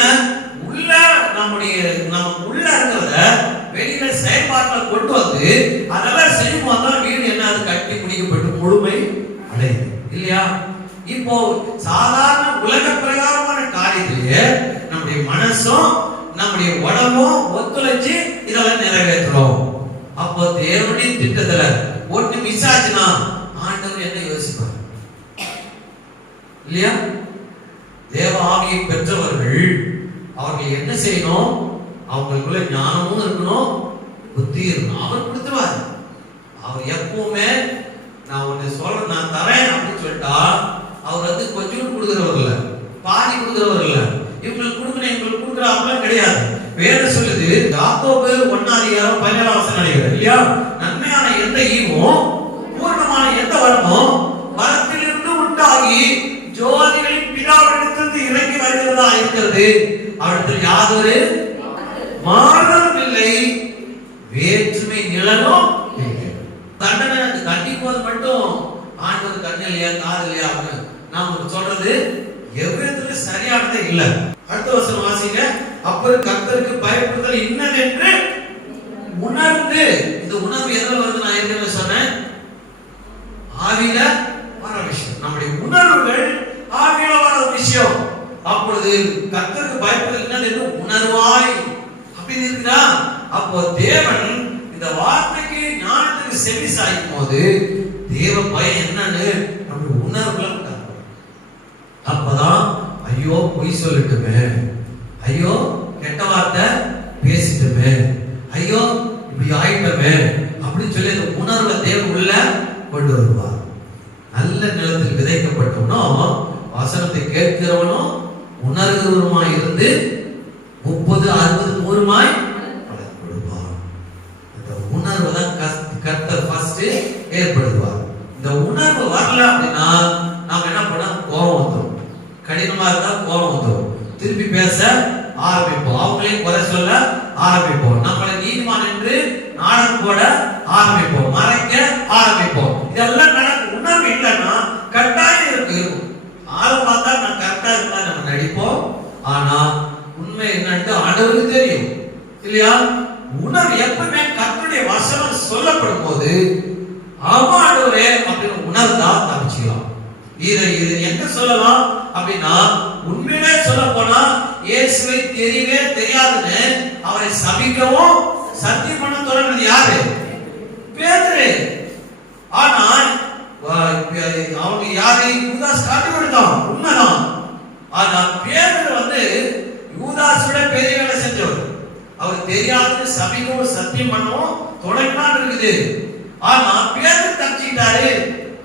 உள்ள உள்ள நம்ம உள்ள இருக்கிறத வெளியில செயல்பாட்டில் கொண்டு வந்து அதெல்லாம் செய்யும் போதுதான் வீடு என்ன கட்டி முடிக்கப்பட்டு முழுமை அடையுது இல்லையா? இப்போ சாதாரண உலக பிரகாரமான காரியத்திலேயே நம்முடைய மனசும் நம்முடைய உடம்பும் ஒத்துழைச்சு இதெல்லாம் நிறைவேற்றுறோம். அப்போ தேவனுடைய திட்டத்துல ஒண்ணு மிஸ் ஆச்சுன்னா ஆண்டவர் என்ன யோசிப்பார் இல்லையா? தேவ ஆவியை பெற்றவர்கள் அவர்கள் என்ன செய்யணும்? அவங்களுக்குள்ள ஞானமும் இருக்கணும், புத்தி இருக்கணும். அவர் கொடுத்துருவார். அவர் எப்பவுமே நான் ஒன்னு சொல்றேன், நான் தரேன் அப்படின்னு சொல்லிட்டா அவர் வந்து கொஞ்சம் கொடுக்குறவர் இல்ல, பாதி கொடுக்குறவர் இல்ல. இவங்களுக்கு கொடுக்கணும் இவங்களுக்கு கொடுக்குறாப்புலாம் கிடையாது. வேற சொல்லுது யாக்கோபு 1:17 நினைக்கிறேன் இல்லையா? நன்மையான எந்த ஈவும் பூர்ணமான எந்த வரமும் வரத்திலிருந்து உண்டாகி ஜோதிகளின் பிதாவிடத்திலிருந்து இறங்கி வருகிறதா இருக்கிறது. அவரிடத்தில் யாதொரு மாறுதலும் இல்லை, வேற்றுமை நிழலும் இல்லை. தண்டனை தண்டிக்கும் போது மட்டும் ஆண்டவர் கண்ணு இல்லையா காது இல்லையா அப்படின்னு நாம சொல்றது எவ்விதத்துல சரியானதே இல்லை. அடுத்த வசனம் வாசிங்க. அப்புறம் கர்த்தருக்கு பயப்படுதல் இன்னதென்று உணர்ந்து, இந்த உணர்வு எதுல வருது? நான் ஏற்கனவே சொன்னேன், ஆவியில வர விஷயம். நம்முடைய உணர்வுகள் ஆவியில வர விஷயம். அப்பொழுது கர்த்தருக்கு பயப்படுதல் என்னதென்று உணர்வாய் அப்படின்னு இருக்குதா? அப்போ தேவன் இந்த வார்த்தைக்கு ஞானத்துக்கு செவி சாய்க்கும் போது தேவ பயம் என்னன்னு நம்முடைய உணர்வுல அப்பதான் ஐயோ பொய் சொல்லட்டுமே, ஐயோ கெட்ட வார்த்தை பேசிட்டுமே, ஐயோ இப்படி ஆயிட்டமே அப்படின்னு சொல்லி அந்த உணர்வை தேவன் உள்ள கொண்டு வருவார். நல்ல நிலத்தில் விதைக்கப்பட்டவனும் வசனத்தை கேட்கிறவனும் உணர்கிறவருமாய் இருந்து 30, 60, 100 பலன் கொடுப்பார். இந்த உணர்வு தான் கர்த்தர் ஃபர்ஸ்ட் ஏற்படுத்துவார். இந்த உணர்வு வரல அப்படின்னா நாம என்ன பண்ண கோபம் வந்துடும், கடினமா இருந்தா கோபம் வந்துடும், திருப்பி பேச ஆரம்பிப்போம், அவங்களையும் குறை சொல்ல ஆரம்பிப்போம், நம்மளை நீதிமான் என்று நாடகம் போட ஆரம்பிப்போம், மறைக்க ஆரம்பிப்போம். இதெல்லாம் நடக்கும். உணர்வு இல்லைன்னா கட்டாயம் இருக்கும். ஆளை பார்த்தா நான் கரெக்டா இருந்தா நம்ம நடிப்போம். ஆனா உண்மை என்னன்னு ஆண்டவருக்கு தெரியும் இல்லையா? உணர்வு எப்பவுமே கர்த்தருடைய வசனம் சொல்லப்படும் போது ஆமா ஆண்டவரே அப்படின்னு உணர்ந்தா தப்பிச்சுக்கலாம். இது என்ன சொல்லலாம் அப்படின்னா, உண்மையிலே சொல்ல போனா இயேசுவை தெரியவே தெரியாதுன்னு அவரை சபிக்கவும் சத்தியம் பண்ண தொடர்ந்தது யாரு? பேதுரு. ஆனா அவங்க யாரை யூதாஸ் காட்டி கொடுத்தான், உண்மைதான். ஆனா பேதுரு வந்து யூதாஸ் விட பெரிய வேலை செஞ்சவர். அவர் தெரியாதுன்னு சபிக்கவும் சத்தியம் பண்ணவும் தொடங்கினான் இருக்குது. ஆனா பேதுரு தப்பிச்சிட்டாரு,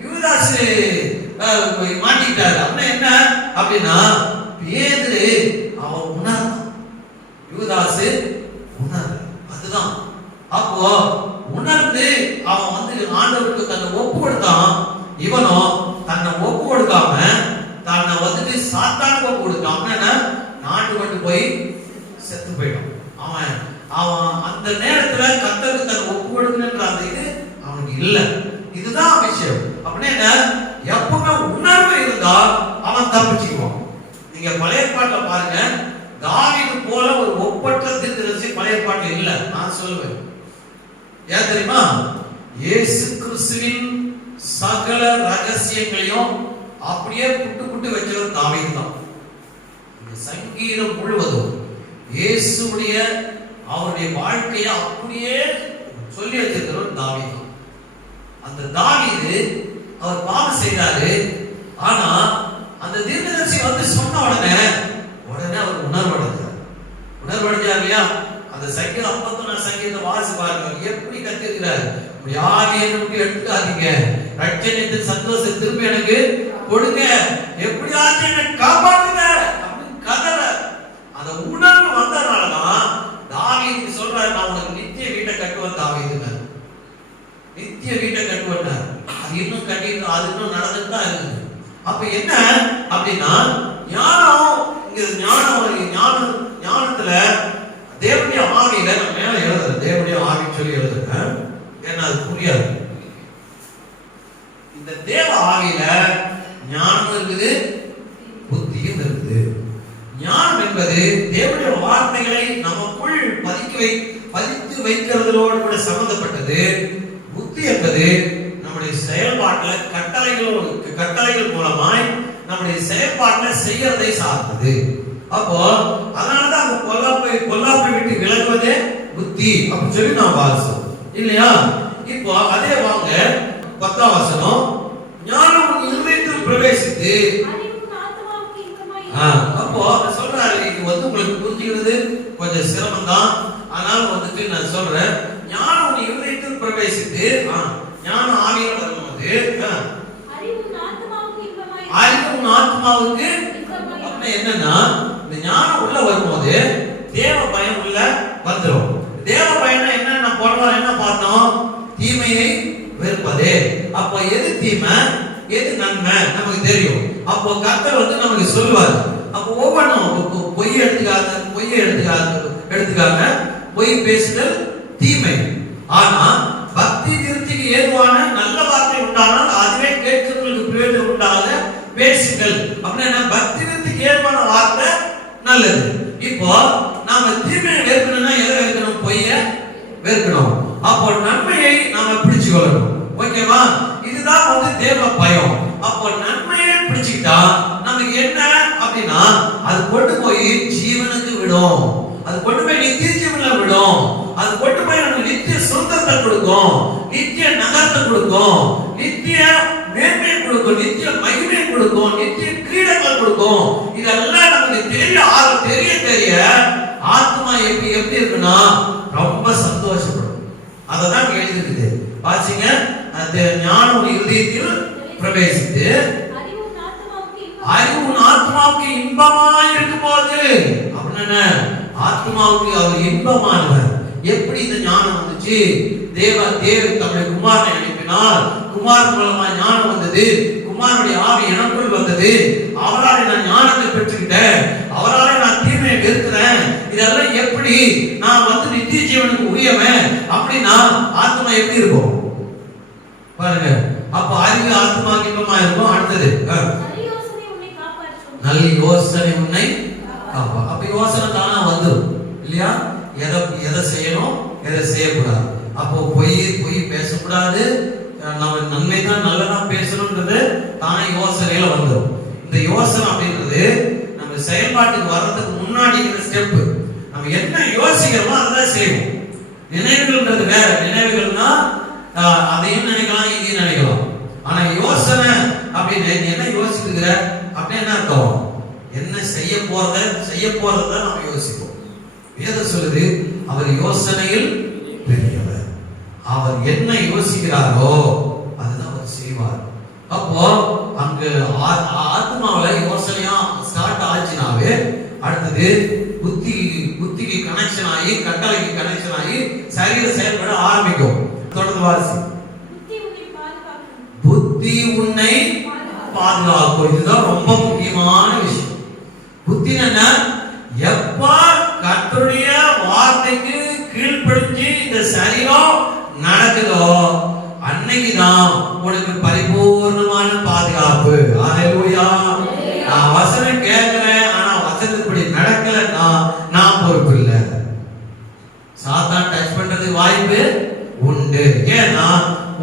யூதாஸ் மாட்டிக்கிட்டாரு. அப்படின்னா என்ன அப்படின்னா பேதுரு அவன் உணர்ந்தான், யூதாஸ் உணர்வு. அதுதான் அப்போ உணர்ந்து அவன் வந்து ஆண்டவருக்கு தன்னை ஒப்பு கொடுத்தான். இவனும் தன்னை ஒப்பு கொடுக்காம தன்னை வந்துட்டு சாத்தானுக்கு ஒப்பு கொடுத்தான். என்ன நாட்டு கொண்டு போய் செத்து போயிடும். அவன் அந்த நேரத்துல கர்த்தருக்கு தன்னை ஒப்பு கொடுக்கணுன்ற அந்த இது அவனுக்கு இல்லை. இதுதான் விஷயம். அப்படின்னா என்ன, எப்பவுமே உணர்வு இருந்தா அவன் தப்பிச்சுக்குவான். நீங்க பழைய பாட்டுல பாருங்க, தாவீது போல ஒரு ஒப்பற்ற தீர்க்கதரிசி பழைய பாட்டுல இல்ல. நான் சொல்லுவேன் ஏன் தெரியுமா? இயேசு கிறிஸ்துவின் சகல ரகசியங்களையும் அப்படியே புட்டு வச்சவர் தாவீது தான். இந்த சங்கீதம் முழுவதும் இயேசுடைய அவருடைய வாழ்க்கையை அப்படியே சொல்லி வச்சிருக்கிறவர் தாவீது. அந்த தாவீது அவர் பாவம் செய்தாரு. ஆனா அந்த தீர்க்கதரிசி வந்து சொன்ன உடனே அவர் உணர்வடைஞ்சார் இல்லையா? அந்த சங்கீதம் 51 சங்கீதம் வாசி பாருங்க, எப்படி கத்திருக்கிறார். யாரையும் எனக்கு எடுத்துக்காதீங்க, ரட்சணியத்தின் சந்தோஷத்தை திரும்பி எனக்கு கொடுங்க, எப்படியாச்சும் என்னை காப்பாத்துங்க அப்படின்னு கதற. அந்த உணர்வு வந்ததுனாலதான் தாவீது சொல்றாரு, நான் உனக்கு நித்திய வீட்டை கட்டுவேன் தாவீதுங்க, நித்திய வீட்டை கட்டுவேன். அது இன்னும் கட்டிட்டு அது இன்னும் நடந்துட்டு தான் இருக்குது. அப்ப என்ன அப்படின்னா ஞானம், ஞானத்துல தேவனுடைய ஆவியில நம்ம மேல எழுதுறேன், தேவனுடைய ஆவின்னு சொல்லி எழுதுறேன், ஏன்னா அது புரியாது. இந்த தேவ ஆவியில ஞானம் இருக்குது, புத்தியும் இருக்குது. ஞானம் என்பது தேவனுடைய வார்த்தை பதித்து வைக்கிறதோடு கூட சம்பந்தப்பட்டது. புத்தி என்பது நம்முடைய செயல்பாட்டில் கட்டளைகள் மூலமாய் நம்முடைய செயல்பாட்டில் செய்யறதை சார்ந்தது. அப்போ அதனாலதான் அந்த பொல்லாப்பை விட்டு விலகுவதே புத்தி அப்படின்னு சொல்லி நான் வாசிச்சோம் இல்லையா? இப்போ அதே வாங்க 10ஆம் வசனம், ஞானம் இருதயத்தில் பிரவேசித்து. அப்போ சொல்றாரு, இது உங்களுக்கு புரிஞ்சுக்கிறது கொஞ்சம் சிரமம் தான். ஆனாலும் வந்துட்டு நான் சொல்றேன், ஞானம் இருதயத்தில் பிரவேசித்து, ஞானம் ஆவியில் வரும்போது அறிவு ஆத்மாவுக்கு அப்ப என்னன்னா, இந்த ஞானம் உள்ள வரும்போது தேவ பயம் உள்ள வந்துரும். தேவ பயம் என்ன போன என்ன பார்த்தோம்? தீமையை வெறுப்பதே. அப்ப எது தீமை எது நன்மை நமக்கு தெரியும். அப்போ கர்த்தர் வந்து நமக்கு சொல்லுவார். அப்போ ஒவ்வொன்றும் பொய் எடுத்துக்காங்க பொய் பேசுதல் தீமை. ஆனா பக்தி விருத்திக்கு ஏதுவான நல்ல வார்த்தை உண்டானால் அதுவே கேட்கிறவர்களுக்கு பிரயோஜனம் உண்டாக பேசுங்கள் அப்படின்னா பக்தி விருத்திக்கு ஏதுவான வார்த்தை நல்லது. இப்போ நாம தீமையை வெறுக்கணும்னா எதை வெறுக்கணும்? பொய்ய வெறுக்கணும். அப்போ நன்மையை நாம பிடிச்சு கொள்ளணும். ஓகேவா? இதுதான் வந்து தேவ பயம். அப்போ நன்மையை பிடிச்சுக்கிட்டா நமக்கு என்ன அப்படின்னா, அது கொண்டு போய் ஜீவனுக்கு விடும், அது கொண்டு போய் நித்திய ஜீவன்ல விடும், அது கொண்டு போய் நமக்கு நித்திய சுதந்திரத்தை கொடுக்கும், நித்திய நகரத்தை கொடுக்கும், நித்திய மேன்மையை கொடுக்கும், நித்திய மகிமையை கொடுக்கும், நித்திய கிரீடங்கள் கொடுக்கும். இதெல்லாம் நமக்கு தெரிய ஆத்மா எப்படி இருக்குன்னா ரொம்ப சந்தோஷப்படும். அததான் எழுதிருக்குது. பாத்தீங்க, அந்த ஞானம் இருதயத்தில் பிரவேசித்து அறிவு ஆத்மாவுக்கு இன்பமாய் இருக்கும் போது அப்படின்னா ஆத்மாவுக்கு அவர் இன்பமானவர். எப்படி இந்த ஞானம் வந்துச்சு? தேவ தம்முடைய குமாரனை அனுப்பினார். குமாரன் மூலமா ஞானம் வந்தது. குமாரனுடைய ஆவி எனக்குள் வந்தது. அவராலே நான் ஞானத்தை பெற்றுக்கிட்டேன். அவராலே நான் தீமையை வெறுக்கிறேன். இதெல்லாம் எப்படி நான் வந்து நித்திய ஜீவனுக்கு உரியவன் அப்படின்னா ஆத்மா எப்படி இருக்கும் பாருங்க. அப்ப அறிவு ஆத்மாவுக்கு இன்பமா இருக்கும். அடுத்தது நல்ல யோசனை உன்னை காப்பா. அப்ப யோசனை தானா வந்துடும் இல்லையா? எதை செய்யணும் எதை செய்யக்கூடாது. அப்போ பொய் பேசக்கூடாது, நம்ம நன்மை தான் நல்லதா பேசணும்ன்றது தானே யோசனையில வந்துடும். இந்த யோசனை அப்படின்றது நம்ம செயல்பாட்டுக்கு வர்றதுக்கு முன்னாடி ஸ்டெப். நம்ம என்ன யோசிக்கிறோமோ அதான் செய்வோம். நினைவுகள்ன்றது வேற. நினைவுகள்னா அதையும் நினைக்கலாம் இதையும் நினைக்கலாம். ஆனா யோசனை அப்படின்னு என்ன யோசிக்கிற அப்படின்னு என்ன அர்த்தம்? என்ன செய்ய போறத நம்ம யோசிப்போம். வேதம் சொல்லுது, அவர் யோசனையில் பெரியவர். அவர் என்ன யோசிக்கிறாரோ அதுதான் அவர் செய்வார். அப்போ அங்க ஆத்மாவில யோசனையா ஸ்டார்ட் ஆச்சுனாவே அடுத்தது புத்திக்கு கனெக்ஷன் ஆகி கட்டளைக்கு கனெக்ஷன் ஆகி சரீர செயல்பட ஆரம்பிக்கும். தொடர்ந்து வாசி. புத்தி உன்னை பாதுகாக்கும். இதுதான் ரொம்ப முக்கியமான விஷயம். புத்தி என்ன? எப்ப கர்த்தருடைய வார்த்தைக்கு கீழ்ப்படிஞ்சு இந்த சரீரம் நடக்குதோ அன்னைக்குதான் உனக்கு பரிபூர்ணமான பாதுகாப்பு. ஹல்லேலூயா. நான் வசனம் கேட்கிறேன், ஆனா வசனப்படி நடக்கலன்னா நான் பொறுப்பு இல்லை. சாத்தான் டச் பண்றதுக்கு வாய்ப்பு உண்டு. ஏன்னா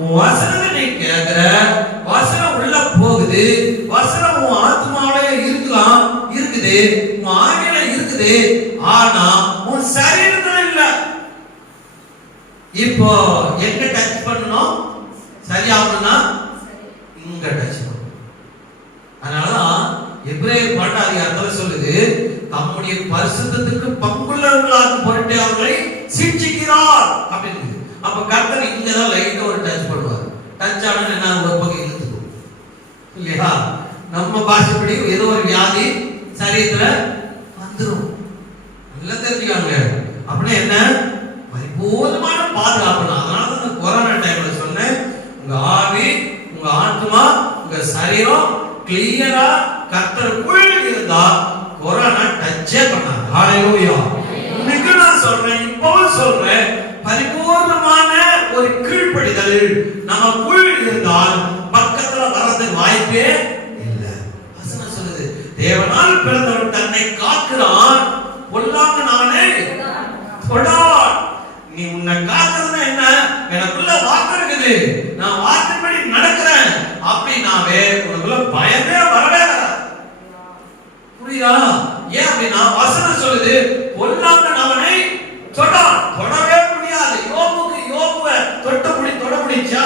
உன் வசனத்தை நீ கேட்கிற, வசனம் உள்ள போகுது, வசனம் உன் ஆத்மாவோட இருக்குது, உன் ஆவியில இருக்குது, ஆனா உன் சரீரத்துல இல்ல. இப்போ எங்க டச் பண்ணணும்? சரியாகணும்னா இங்க டச் பண்ணணும். அதனாலதான் எபிரேயர் 12 சொல்லுது, தம்முடைய பரிசுத்தத்துக்கு பங்குள்ளவர்களாக பொருட்டே அவர்களை சிட்சிக்கிறார் அப்படின்னு. அப்ப கர்த்தர் இங்கதான் லைட்டா ஒரு டச் பண்ணுவார். டச் ஆனா என்ன ஒரு பக்கம் இழுத்துக்கும் இல்லையா? நம்ம பாஷைப்படி ஏதோ ஒரு வியாதி சரீரத்துல வந்துடும். நல்லா தெரிஞ்சுக்காங்க. அப்படின்னா என்ன? பரிபூர்ணமான பாதுகாப்பு. அதனால தான் கொரோனா டைம்ல சொன்னேன், உங்க ஆவி உங்க ஆத்மா உங்க சரீரம் கிளியரா கர்த்தருக்குள் இருந்தா கொரோனா டச்சே பண்ணாது. ஹல்லேலூயா. இன்னைக்கு நான் சொல்றேன், இப்பவும் சொல்றேன், பரிபூர்ணமான ஒரு கீழ்ப்படிதல் நமக்குள் இருந்தால் பக்கத்துல வரதுக்கு வாய்ப்பே இல்லை. வசனம் சொல்லுது, தேவனால் பிறந்தவன் தன்னை காக்கிறான், பொல்லாங்கு நானே தொடான். பண்ணினாவே உனக்குள்ள பயமே வரவே வராது. புரியுதா? ஏன் அப்படின்னா வசனம் சொல்லுது பொல்லாங்கன் அவனை தொடவே முடியாது. யோபுவை தொட முடிச்சா?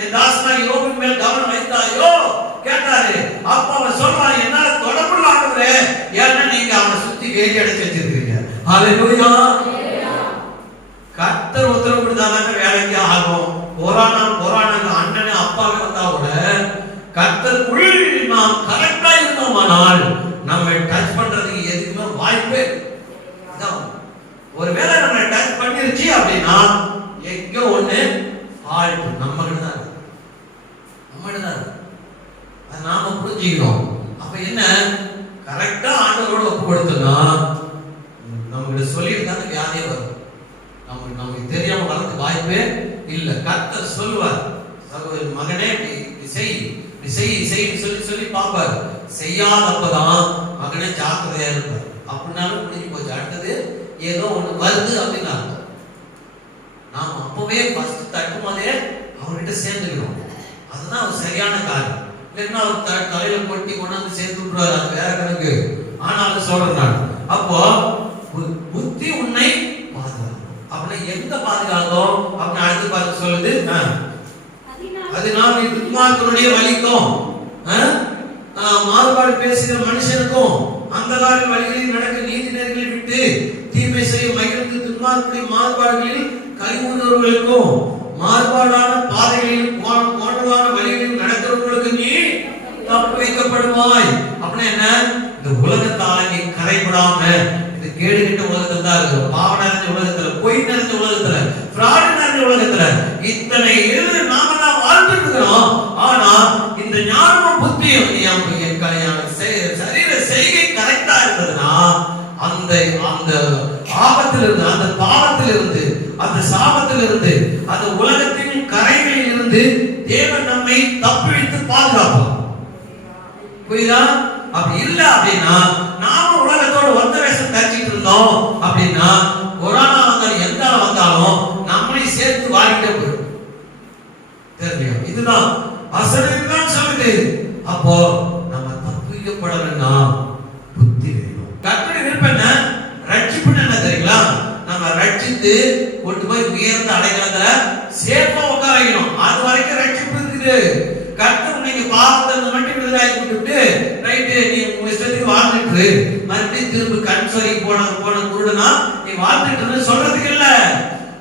என் தாசனா யோபின் மேல் கவனம் வைத்தாயோ கேட்டாரு. அப்ப அவன் சொல்றான், என்னால தொட முடியல ஆண்டவரே, ஏன்னா நீங்க அவனை சுத்தி வேலி அடைச்சு வச்சிருக்கீங்க. ஹல்லேலூயா. கர்த்தர் உத்தரவு கொடுத்தாங்க வேலைக்கு ஆகும். போரானாங்க அண்ணனே அப்பாவே வந்தா கூட கர்த்தருக்குள் நாம் கரெக்டா இருந்தோமானால் நம்ம டச் பண்றதுக்கு எதுக்குமே வாய்ப்பே இதான். ஒருவேளை நம்ம டச் பண்ணிருச்சு அப்படின்னா எங்க ஒண்ணு ஃபால்ட் நம்மகிட்ட தான் அது நாம புரிஞ்சுக்கணும். அப்ப என்ன கரெக்டா ஆண்டவரோட ஒப்பு கொடுத்தோம்னா நம்மகிட்ட சொல்லியிருந்தாங்க வியாதியே வரும். நமக்கு தெரியாம வரதுக்கு வாய்ப்பே இல்லை. கர்த்தர் சொல்லுவார், மகனே செய் சொல்லி பார்ப்பார். செய்யாதப்பதான் மகனே ஜாக்கிரதையா இருப்பார். அப்படின்னாலும் முடிஞ்சு போச்சு. அடுத்தது ஏதோ ஒண்ணு வருது அப்படின்னா நாம அப்பவே ஃபர்ஸ்ட் தட்டும் போதே அவர்கிட்ட சேர்ந்துக்கணும். அதுதான் ஒரு சரியான காரியம். இல்லைன்னா அவர் தலையில கொட்டி கொண்டாந்து சேர்த்து விட்டுருவாரு. அது வேற கணக்கு. ஆனாலும் சொல்றேன் நான், அப்போ புத்தி உன்னை பாதுகாக்கும். எங்க பாதுகாக்கும் அப்படின்னு அடுத்து பார்த்து சொல்லுது, அதனால் நீ துன்மார்க்கனுடைய வழிக்கும் மாறுபாடு பேசுகிற மனுஷனுக்கும் அந்த வழிகளில் நடக்க நீதி நெறிகளை விட்டு தீமை செய்ய மகிழ்ந்து துன்மார்க்கனுடைய மாறுபாடுகளில் கைகூறுவர்களுக்கும் மாறுபாடான பாதைகளில் கோணலான வழிகளில் நடக்கிறவர்களுக்கு நீ தப்பு வைக்கப்படுவாய். அப்படின்னா என்ன? இந்த உலகத்தால நீ கரைபடாம இந்த கேடுகிட்ட உலகத்துல தான் இருக்கு. பாவம் நிறைஞ்ச உலகத்துல, பொய் நிறைஞ்ச உலகத்துல, ஃப்ராட் நிறைஞ்ச உலகத்துல இத்தனை இருந்து நாம தான் வாழ்ந்துட்டு இருக்கிறோம். ஆனா இந்த ஞானமும் புத்தியும் சரீர செய்கை கரெக்டா இருந்ததுன்னா அந்த ஆபத்திலிருந்து, அந்த பாவத்திலிருந்து, அந்த சாபத்திலிருந்து, அந்த உலகத்தின் கரைகளில் இருந்து தேவன் நம்மை தப்பிழித்து பாதுகாப்பார். புரியுதா? அப்படி இல்ல அப்படின்னா நாம உலகத்தோட ஒத்த வேஷம் தரிச்சிட்டு இருந்தோம் அப்படின்னா கொரோனா வந்தாலும் எந்த வந்தாலும் நம்மளை சேர்த்து வாங்கிட்டே போயிடும். தெரியும்? இதுதான் வசனம் தான் சொல்லுது. அப்போ நம்ம தப்பிக்கப்படணும்னா புத்தி வேணும். கர்த்தருடைய விருப்பம் என்ன? ரட்சிப்பு என்ன தெரியுங்களா? நம்ம ரட்சித்து கொண்டு போய் உயர்ந்த அடைக்கலத்துல சேஃபா உட்கார வைக்கணும். அது வரைக்கும் ரட்சிப்பு இருக்குது. கர்த்தர் நீங்க பாவத்தை மட்டும் விடுதலை கொடுத்துட்டு ரைட்டு நீ உங்க இஷ்டத்துக்கு வாழ்ந்துட்டு மறுபடியும் திரும்ப கன்சோரிக்கு போன குருடனா நீ வாழ்ந்துட்டு சொல்றதுக்கு இல்ல.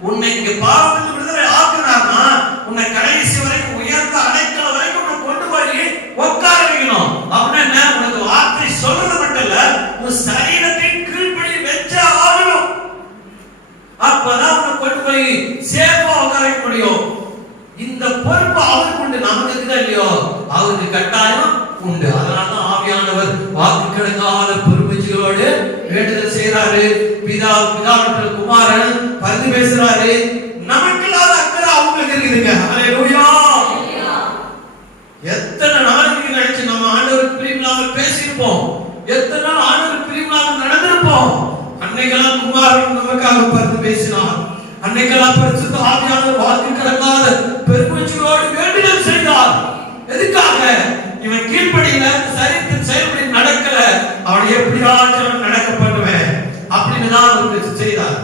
உன்னை இங்க பாவத்துக்கு விடுதலை ஆக்குனார்னா உன்னை கடைசி வரைக்கும் உயர்ந்த அடைக்கல வரைக்கும் உன்னை கொண்டு போய் உட்கார வைக்கணும். அப்படின்னா என்ன? உனக்கு வார்த்தை சொல்றது மட்டும் இல்ல, உன் சரீரத்தை கீழ்ப்படி வச்ச ஆகணும். அப்பதான் உன்னை கொண்டு போய் சேஃபா உட்கார வைக்க முடியும். இந்த பொறுப்பு அவருக்கு உண்டு. நமக்கு இருக்குதா இல்லையோ? அவருக்கு கட்டாயம் உண்டு. அதனாலதான் ஆவியானவர் வாக்கு கிடங்காத பெருமூச்சுகளோடு வேண்டுதல் செய்யறாரு. பிதாவின் குமாரன் பரிந்து பேசுறாரு. நமக்கு இல்லாத அக்கறை அவங்களுக்கு இருக்குதுங்க. ஹல்லேலூயா. எத்தனை நாளைக்கு நினைச்சு நம்ம ஆண்டவருக்கு பிரியமில்லாமல் பேசியிருப்போம். எத்தனை நாள் ஆண்டவருக்கு பிரியமில்லாமல் நடந்திருப்போம். அன்னைக்கெல்லாம் குமாரன் நமக்காக பரிந்து பேசினார். அன்னைக்கெல்லாம் பரிசுத்த ஆவியானவர் வாக்கு கிடங்காத பெருமூச்சுகளோடு வேண்டுதல் செய்தார். எதுக்காக? இவன் கீழ்ப்படியில சரித்தின் செயல்படி நடக்கல, அவனை எப்படியாச்சும் நடக்க பண்ணுவேன் அப்படின்னு தான் அவர் செய்தார்.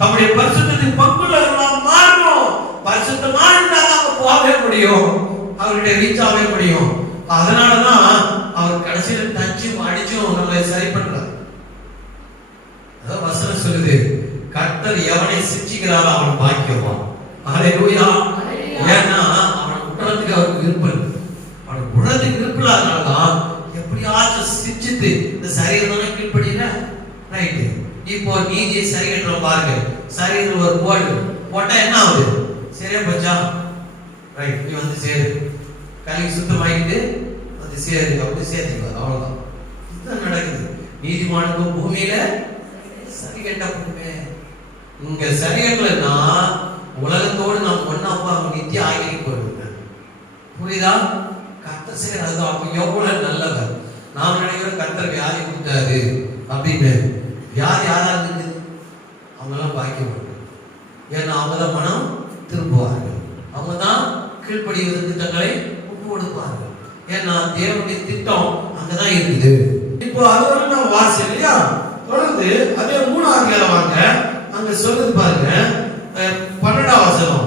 தம்முடைய பரிசுத்தத்தின் பங்குல மாறணும். பரிசுத்தமா இருந்தால் அவங்க போகவே முடியும், அவருடைய ரீச் ஆகவே முடியும். அதனாலதான் அவர் கடைசியில் தச்சும் அடிச்சும் நம்மளை சரி பண்றார். வசனம் சொல்லுது, கர்த்தர் எவனை சிச்சிக்கிறாரோ அவன் பாக்கியவான். ஹல்லேலூயா. ஏன்னா அவன் குற்றத்துக்கு அவருக்கு விருப்பம். அவனுக்கு குற்றத்துக்கு விருப்பம் இல்லாதனாலதான் எப்படியாச்சும் சிச்சித்து இந்த சரீரம் தானே கீழ்படியில ரைட்டு. இப்போ நீதியை சரி கட்டுறோம் பாருங்க. சரீரம் ஒரு போடு போட்டா என்ன ஆகுது? சரியா போச்சா? ரைட். நீ வந்து சேரு, கழுவி சுத்தமாகிட்டு வந்து சேரு, அப்படி சேர்த்துக்கோ. அவ்வளவுதான். இதுதான் நடக்குது. நீதிமானுக்கும் பூமியில சரி கட்டப்படுமே. இங்க சரி கட்டலன்னா உலகத்தோடு நாம் ஒன்னா நித்திய ஆகிக்கு போயிடுங்க. புரியுதா? கர்த்தர் செய்யறது அவங்க எவ்வளவு நல்லவர். நாம் நினைக்கிறோம் கர்த்தர் வியாதி கொடுத்தாரு அப்படின்னு. வியாதி யாரா இருக்குது? அவங்க எல்லாம் பாக்கியப்பட்டு. ஏன்னா அவங்கதான் மனம் திரும்புவார்கள், அவங்கதான் கீழ்ப்படிவதற்கு தங்களை ஒப்பு கொடுப்பார்கள். ஏன்னா தேவனுடைய திட்டம் அங்கதான் இருக்குது. இப்போ அது வந்து நம்ம வாசி இல்லையா, தொடர்ந்து அதே 3ஆம் அதிகாரம் வாங்க, அங்க சொல்லுது பாருங்க 12ஆம் வசனம்.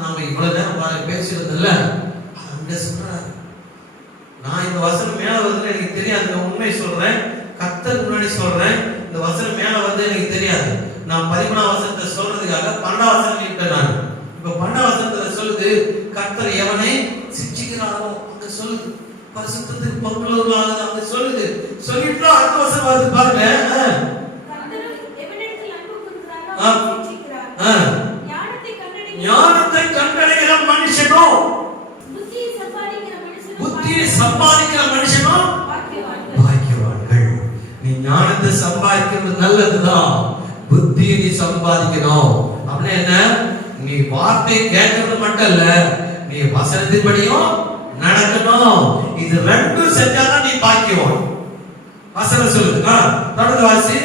நாம இவ்வளவு நேரம் பேசுறதில்ல, அங்க சொல்றாரு. நான் இந்த வசனம் மேல வந்து எனக்கு தெரியாது, நான் உண்மை சொல்றேன், கர்த்தர் முன்னாடி சொல்றேன். இந்த வசனம் மேல வந்து எனக்கு தெரியாது. நான் 13ஆம் வசனத்தை சொல்றதுக்காக 12ஆம் வசனம் விட்டேன் நான். இப்ப 12ஆம் வசனத்துல சொல்லுது, கர்த்தர் எவனை சிட்சிக்கிறாரோ அங்க சொல்லுது, பரிசுத்தத்துக்கு பங்குள்ளவர்களாக அங்க சொல்லுது. சொல்லிட்டு அடுத்த வசனம் வருது பாருங்க. ஞானத்தை கண்டடைகிற மனுஷனும் புத்தியை சம்பாதிக்கிற மனுஷனும் பாக்கியவான்கள். நீ ஞானத்தை சம்பாதிக்கிறது நல்லதுதான், புத்தியை நீ சம்பாதிக்கணும். அப்படின்னா என்ன, நீ வார்த்தை கேட்கறது மட்டும் இல்ல, நீ வசனத்தின்படியும் நடக்கணும். இது ரெண்டும் செஞ்சாதான் நீ பாக்கியவான். வசனம் சொல்லுது. தொடர்ந்து வாசி.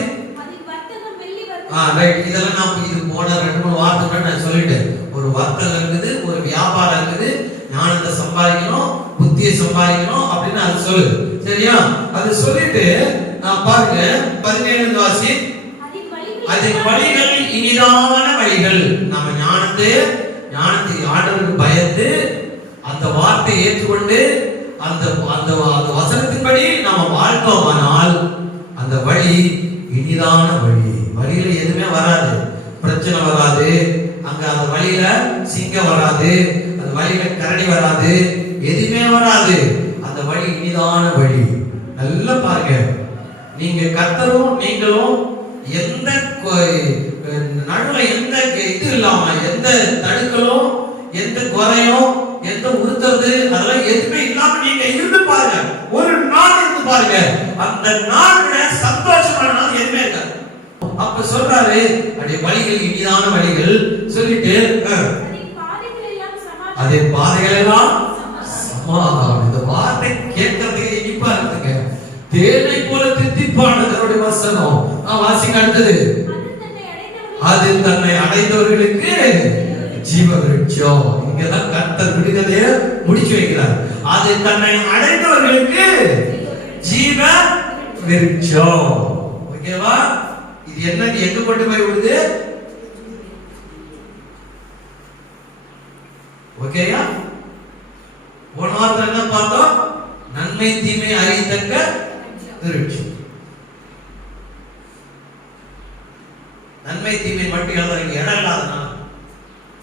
ரைட். இதெல்லாம் நான் இது போன 2-3 வாரத்துக்கு நான் சொல்லிட்டேன். ஒரு வர்த்தகம் இருக்குது, ஒரு வியாபாரம் இருக்குது, ஞானத்தை சம்பாதிக்கணும், புத்தியை சம்பாதிக்கணும் அப்படின்னு அது சொல்லுது. சரியா? அது சொல்லிட்டு நான் பாருங்க 17 வாசி. அதின் வழிகள் இனிதான வழிகள். நம்ம ஞானத்தை ஆண்டவருக்கு பயந்து அந்த வார்த்தையை ஏற்றுக்கொண்டு அந்த அந்த வசனத்தின்படி நாம வாழ்த்தோமானால் அந்த வழி இனிதான வழி. வழியில எதுவுமே வராது, பிரச்சனை வராது, அங்க அந்த வழியில சிங்கம் வராது, அந்த வழியில கரடி வராது, எதுவுமே வராது. அந்த வழி இனிதான வழி. நல்லா பாருங்க, நீங்க கர்த்தரும் நீங்களும் எந்த நடுவுல எந்த இது இல்லாம, எந்த தடுக்கலும், எந்த குறையும், எந்த உறுத்துறது, அதெல்லாம் எதுவுமே இல்லாம நீங்க இருந்து பாருங்க. ஒரு நாள் இருந்து பாருங்க, அந்த நாள் சந்தோஷமான நாள் எதுவுமே இருக்காது. அப்ப சொல்றாரு, அப்படியே வழிகள் இனிதான வழிகள் சொல்லிட்டு அதே பாதைகள் எல்லாம் சமாதானம். இந்த வார்த்தை கேட்கறதுக்கு இனிப்பா இருக்குங்க, தேனை போல தித்திப்பானது அவருடைய வசனம். வாசிங்க அடுத்தது. அது தன்னை அடைந்தவர்களுக்கு ஜீவ விருட்சம். இங்கதான் கர்த்தர் விடுதலைய முடிச்சு வைக்கிறார். அது தன்னை அடைந்தவர்களுக்கு ஜீவ விருட்சம். ஓகேவா? இது என்னது, எங்க கொண்டு போய் விடுது? ஓகேயா? போன வாரத்துல என்ன பார்த்தோம்? நன்மை தீமை அறியத்தக்க விருட்சம். நன்மை தீமை மட்டும் எழுதுறீங்க, இடம் இல்லாதனால.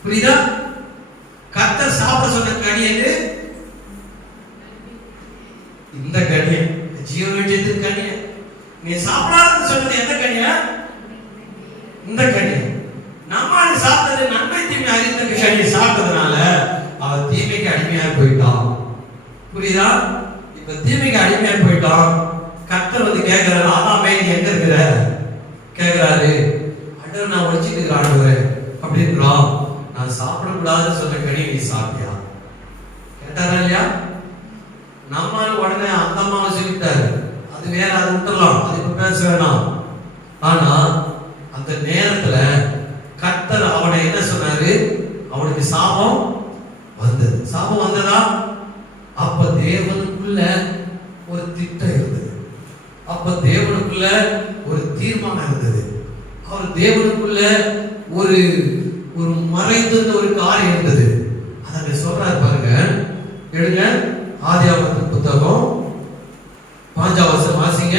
புரியுதா? கர்த்தர் சாப்பிட சொன்ன கனி எது? இந்த கனிய, ஜீவ விருட்சத்தின் கனிய. நீ சாப்பிடாத சொன்னது எந்த கனியா? இந்த கனி. நம்ம சாப்பிட்டது நன்மை தீமை அறிந்த கனியை சாப்பிட்டதுனால அவன் தீமைக்கு அடிமையா போயிட்டான். புரியுதா? இப்ப தீமைக்கு அடிமையா போயிட்டான். கர்த்தர் வந்து கேட்கிறாரு, ஆதாமே நீ எங்க இருக்கிற கேட்கிறாரு. அட நான் ஒழிச்சிட்டு இருக்கிறான் அப்படின்றான். நான் சாப்பிடக்கூடாதுன்னு சொன்ன கனி நீ சாப்பிட்டியா கேட்டாரா இல்லையா? நம்ம உடனே அந்த அம்மாவை சொல்லிட்டாரு, அது வேற, அது விட்டுறலாம், அது இப்ப பேச வேணாம். ஆனா அந்த நேரத்துல கர்த்தர் அவனை என்ன சொன்னாரு? அவனுக்கு சாபம் வந்தது. சாபம் வந்ததா? அப்ப தேவனுக்குள்ள ஒரு திட்டம் இருந்தது, அப்ப தேவனுக்குள்ள ஒரு தீர்மானம் இருந்தது, அவர் தேவனுக்குள்ள ஒரு ஒரு மறைந்திருந்த ஒரு காரியம் இருந்தது. அதை சொல்றாரு பாருங்க. எடுங்க ஆதியாகமத்தின் புத்தகம் 5ஆம் வசனம் வாசிங்க.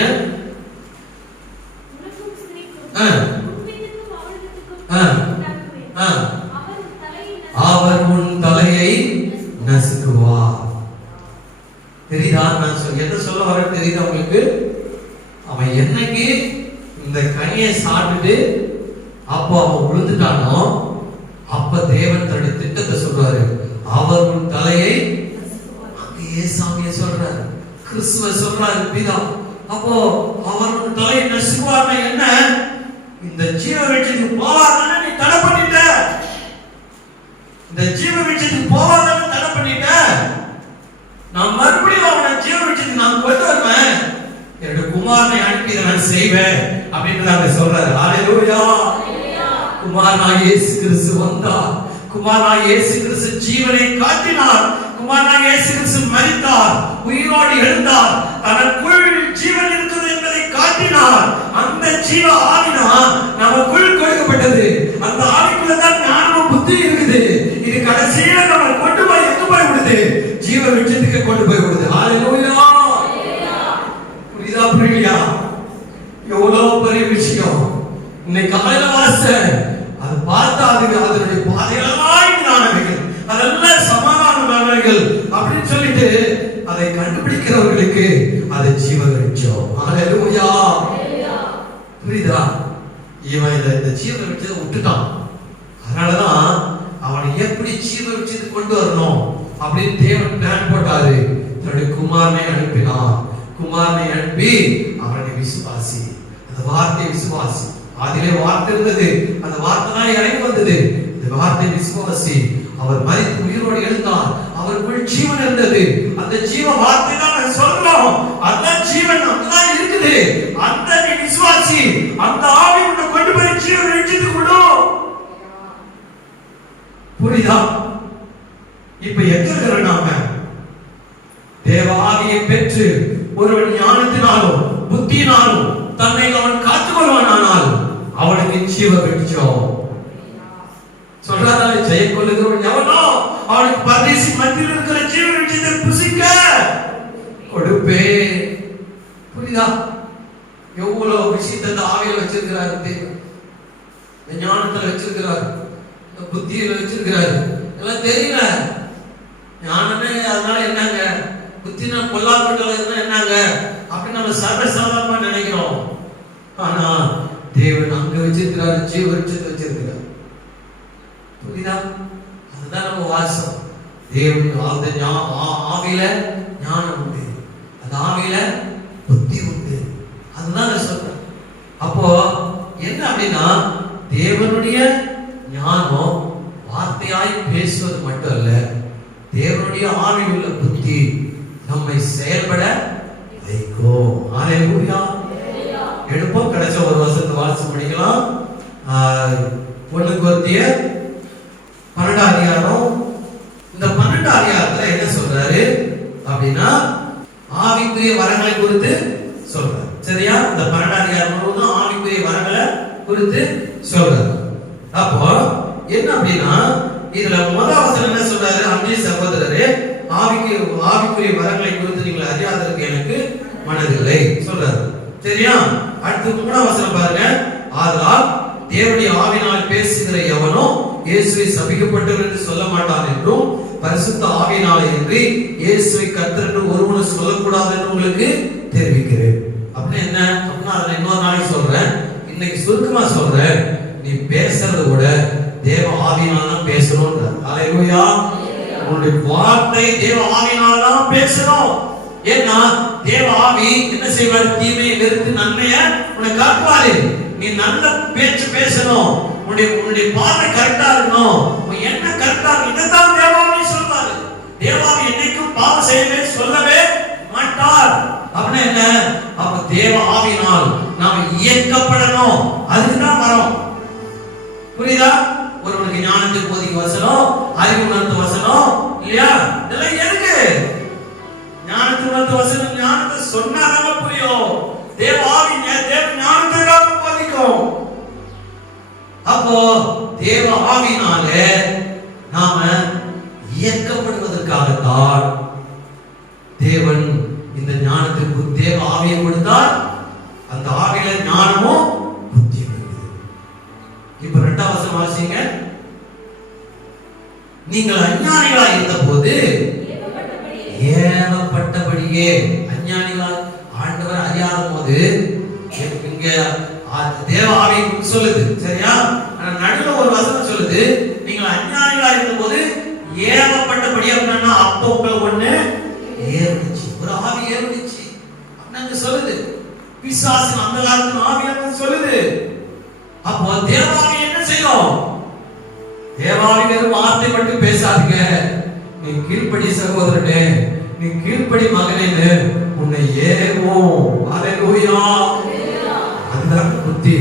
அவர் உன் தலையை நசுக்குவார். தெரியுதா? நான் என்ன சொல்ல வர தெரியுதா உங்களுக்கு? அவன் என்னைக்கு இந்த கனியை சாப்பிட்டு அப்போ அவன் விழுந்துட்டானோ அப்ப தேவன் தன்னுடைய திட்டத்தை சொல்றாரு. அவர் உன் தலையை, ஏசாமியை சொல்றாரு, கிறிஸ்துவ சொல்றாரு பிதா. அப்போ அவர் உன் தலையை நசுக்குவார்னா என்ன? இந்த ஜீவ விருட்சத்துக்கு போவாதானே நீ தடை பண்ணிட்ட, இந்த ஜீவ விருட்சத்துக்கு போவாதானே தடை பண்ணிட்ட. நான் மறுபடியும் அவனை ஜீவ விருட்சத்துக்கு நான் கொண்டு வருவேன், என்னுடைய குமாரனை அனுப்பி இதை நான் செய்வேன் அப்படின்னு சொல்றாரு. ஹல்லேலூயா. குமாரனாகிய இயேசு கிறிஸ்து வந்தார், குமாரனாகிய இயேசு கிறிஸ்து ஜீவனை காட்டினார். குமாரனாகிய இயேசு கிறிஸ்து மரித்தார், உயிரோடு எழுந்தார், தனக்குள் ஜீவன் இருக்கிறது என்பதை காட்டினார். அந்த ஜீவ ஆவிதான் நமக்குள் கொடுக்கப்பட்டது. அந்த ஆவிக்குள்ள தான் ஞானமும் புத்தி இருக்குது. இது கடைசியில நம்ம கொண்டு போய் எங்க போய் விடுது? ஜீவ விருட்சத்துக்கு கொண்டு போய் விடுது. ஹalleluya. புரியுதா புரியலையா? எவ்வளவு பெரிய விஷயம். இன்னைக்கு காலையில வாசன் அது பார்த்தா அதனுடைய பாதையெல்லாம் ஞானங்கள், அதெல்லாம் சமாதானமானவர்கள் அப்படின்னு சொல்லிட்டு அதை கண்டுபிடிக்கிறவர்களுக்கு அது ஜீவ விருட்சம். ஹalleluya. புரியுதா? இவன் இந்த ஜீவ விருட்சத்தை விட்டுட்டான். அதனாலதான் அவனை எப்படி ஜீவ விருட்சத்துக்கு கொண்டு வரணும் அப்படின்னு தேவன் பிளான் போட்டாரு. தன்னுடைய குமாரனை அனுப்பினான். குமாரனை அனுப்பி அவனை விசுவாசி, அந்த வார்த்தையை விசுவாசி. அதிலே வார்த்தை இருந்தது, அந்த வார்த்தை தான் இறங்கி வந்தது. இந்த வார்த்தை விசுவாசி. அவர் மரித்து உயிரோடு எழுந்தார், அவருக்குள் ஜீவன் இருந்தது. அந்த ஜீவ வார்த்தை தான் நான் சொல்றோம். அந்த ஜீவன் அங்கதான் இருக்குது. அந்த நீ விசுவாசி, அந்த ஆவி உன்னை கொண்டு போய் ஜீவன் விருட்சத்துக்கு விடும். புரியுதா? இப்ப எங்க இருக்கிறோம் நாம? தேவ ஆவியை பெற்று ஒருவன் ஞானத்தினாலும் புத்தியினாலும் தன்னை அவன் காத்துக்கொள்வானால் அவனுக்கு ஜீவ விருட்சம். சொல்றாரு, ஜெயம் கொள்ளுகிறவன் எவனோ அவனுக்கு பரதேசி மத்தியில் இருக்கிற ஜீவ விருட்சத்தை புசிக்க கொடுப்பே. புரியுதா? எவ்வளவு விஷயத்தை ஆவியில வச்சிருக்கிறாரு தேவன். ஞானத்துல வச்சிருக்கிறாரு, புத்தியில வச்சிருக்கிறாரு. எல்லாம் தெரியல. ஞானமே அதனால என்னங்க, புத்தினா பொல்லாங்கட்டல இருந்தா என்னங்க அப்படின்னு நம்ம சர்வசாதாரணமா நினைக்கிறோம். ஆனா தேவன் அங்க வச்சிருக்கிறாரு, ஜீவ விருட்சத்தை வச்சிருக்கிறார். புரியுதா? அதுதான் நம்ம வாசம். தேவன் ஆவியில ஞானம் உண்டு, அந்த ஆவியில புத்தி உண்டு. அதுதான் நான் சொல்றேன். அப்போ என்ன அப்படின்னா, தேவனுடைய ஞானம் வார்த்தையாய் பேசுவது மட்டும் அல்ல, தேவனுடைய ஆவியில் உள்ள புத்தி நம்மை செயல்பட வைக்கும். ஹalleluya. எடுப்போம். கிடைச்ச ஒரு வசனத்தை வாசிச்சு படிக்கலாம். 1 கொரிந்தியர் 12 அதிகாரம். இந்த 12 அதிகாரத்துல என்ன சொல்றாரு அப்படின்னா, ஆவிக்குரிய வரங்களை குறித்து சொல்றாரு. சரியா? இந்த 12 அதிகாரம் முழுவதும் ஆவிக்குரிய வரங்களை குறித்து சொல்றாரு. அப்போ என்ன அப்படின்னா, இதுல முதல் வசனம் என்ன சொல்றாரு? அன்பே சகோதரரே, ஆவிக்குரிய வரங்களை குறித்து நீங்கள் அறியாததற்கு எனக்கு மனதில்லை சொல்றாரு. சரியா? அடுத்து 3ஆம் வசனம் பாருங்க. ஆதலால் தேவனுடைய ஆவியினால் பேசுகிற எவனோ இயேசுவை சபிக்கப்பட்டவர் என்று சொல்ல மாட்டான் என்றும், பரிசுத்த ஆவியினாலே என்று இயேசுவை கர்த்தர் என்று ஒருவனும் சொல்லக்கூடாது என்று உங்களுக்கு தெரிவிக்கிறேன். அப்படின்னா என்ன அப்படின்னா, அதை இன்னொரு நாளைக்கு சொல்றேன். இன்னைக்கு சுருக்கமா சொல்றேன். நீ பேசுறத விட தேவ ஆவியினால தான் பேசணும். ஹalleluya. உன்னுடைய வார்த்தை தேவ ஆவியினால தான் பேசணும். ஏன்னா தேவ ஆவி என்ன செய்வார்? தீமையை வெறுத்து நன்மையை உனக்கு காட்டுவாரு. நீ நல்ல பேச்சு பேசணும். உன்னுடைய பார்வை கரெக்டா இருக்கணும். உன் எண்ணம் கரெக்டா இருக்கணும். இதைத்தான் தேவாவி சொல்றாரு. தேவாவி என்னைக்கும் பாவம் செய்யவே சொல்லவே மாட்டார். அப்படின்னா என்ன? அப்ப தேவ ஆவியினால் நாம இயக்கப்படணும். அதுக்குதான் வரோம். புரியுதா? ஒருவனுக்கு ஞானத்துக்கு போதிக்க வசனம், அறிவு உணர்த்து வசனம் இல்லையா? இதெல்லாம் எதுக்கு? ஞானத்துக்கு உணர்த்து வசனம் ஞானத்தை சொன்னாதான் புரியும். தேவ ஆவி தேவ ஞானத்துக்காக போதிக்கும். அப்போ தேவ ஆவினாலே நாம இயக்கப்படுவதற்காகத்தான் தேவன் இந்த ஞானத்துக்கு தேவ ஆவியை கொடுத்தார். அந்த ஆவியில ஞானமும் புத்தி இருக்குது. இப்ப 2ஆம் வசனம் வாசிங்க. நீங்கள் அஞ்ஞானிகளாய் இருந்த போது ஏவப்பட்டபடியே, அஞ்ஞானிகளாய் ஆண்டவர் அறியாத போது இங்க தேவ ஆவி சொல்லுது. சரியா? நடுவுல ஒரு வசனம் சொல்லுது, நீங்கள் அஞ்ஞானிகளாய் இருந்த போது ஏவப்பட்டபடி. அப்படின்னா அப்போ உங்களை ஒண்ணு ஏறிச்சு, ஒரு ஆவி ஏறிச்சு அப்படின்னு சொல்லுது. பிசாசு அந்த காலத்துல ஆவி சொல்லுது. அப்போ தேவாவி என்ன செய்யும்? தேவாவி வெறும் வார்த்தை மட்டும் பேசாதீங்க. நீ கீழ்ப்படி சகோதரனே, நீ கீழ்ப்படி மகனே, உன்னை ஏவும். ஹalleluya. அதுதான் புத்தி,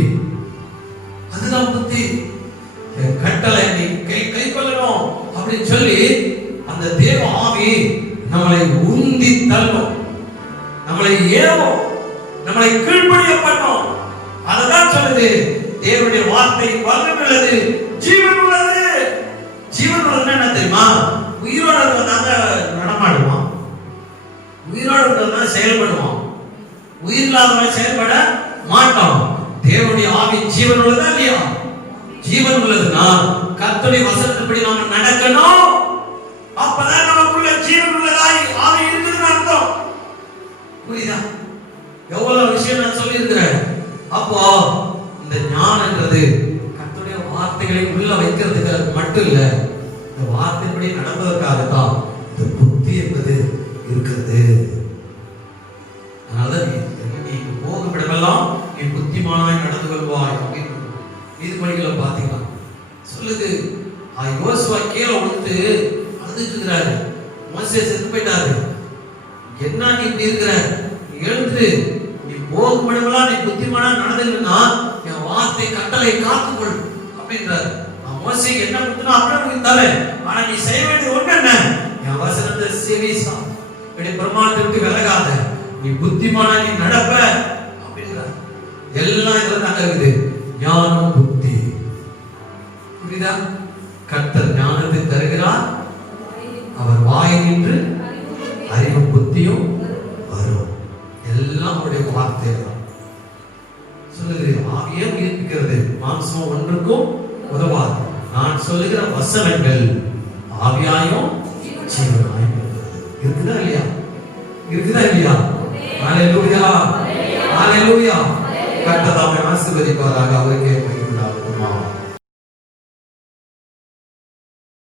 அதுதான் புத்தி. கட்டளை நீ கை கொள்ளணும். அப்படின்னு சொல்லி அந்த தேவ ஆவி நம்மளை உந்தி தள்ளும், நம்மளை ஏவும், நம்மளை கீழ்ப்படிய பண்ணும். அதுதான் சொல்லுது தேவனுடைய வார்த்தை வல்லமையுள்ளது, ஜீவன் உள்ளது. ஜீவன் உள்ளதுன்னா என்ன தெரியுமா? உயிரோட இருந்தாங்க நடமாடுவான், உயிரோட இருந்தா செயல்படுவான், உயிர் இல்லாதவன் செயல்பட மாட்டான். தேவனுடைய ஆவி ஜீவன் உள்ளதா இல்லையா? ஜீவன் உள்ளதுன்னா கர்த்தருடைய வசனத்தின்படி நாம நடக்கணும். அப்பதான் நமக்குள்ள ஜீவன் உள்ளதாய் ஆவி இருக்குதுன்னு அர்த்தம். புரியுதா? எவ்வளவு விஷயம் நான் சொல்லி இருக்கிறேன். அப்போ இந்த ஞானம்ன்றது கர்த்தருடைய வார்த்தைகளை உள்ள வைக்கிறதுக்கு மட்டும் இல்ல, இந்த வார்த்தைப்படி நடப்பதற்காக தான் இந்த புத்தி என்பது இருக்கிறது. அதனால நீ போகும் இடமெல்லாம் நீ புத்திமானாய் நடந்து கொள்வாய் அப்படின்னு நீதிமொழிகளை பார்த்தீங்கன்னா சொல்லுது. யோசுவா கீழே விழுந்து அழுதுட்டு இருக்கிறாரு, மோசே செத்து போயிட்டாரு. என்ன நீ இப்படி இருக்கிற? நீ எழுந்து, நீ போகும் இடமெல்லாம் நீ புத்திமானா நடந்துன்னா என் வார்த்தை கட்டளை காத்துக்கொள் அப்படின்றாரு. மோசே என்ன கொடுத்தா அப்படியே தலை, ஆனா நீ செய்ய வேண்டியது ஒண்ணு என்ன? என் வசனத்தை செவிசா, இப்படி பிரமாணத்தை விட்டு விலகாத, நீ புத்திமானா நீ நடப்ப அப்படின்றார். எல்லாம் இதுல தாங்க இருக்குது, ஞானம் புத்தி. புரியுதா? கர்த்தர் ஞானத்தை தருகிறார், அவர் வாய் நின்று அறிவு புத்தியும் வரும். எல்லாம் அவருடைய வார்த்தை தான் சொல்லுது. ஆவியே உயிர்ப்பிக்கிறது, மாம்சம் ஒன்றுக்கும் உதவாது. நான் சொல்லுகிற வசனங்கள் ஆவியாயும் ஜீவனாயும் இருக்குதா இல்லையா? இருக்குதா இல்லையா? ஹalleluya, ஹalleluya. கர்த்தர் நம்மை ஆசீர்வதிப்பாராக. அவருக்கே மகிமை உண்டாகட்டும்.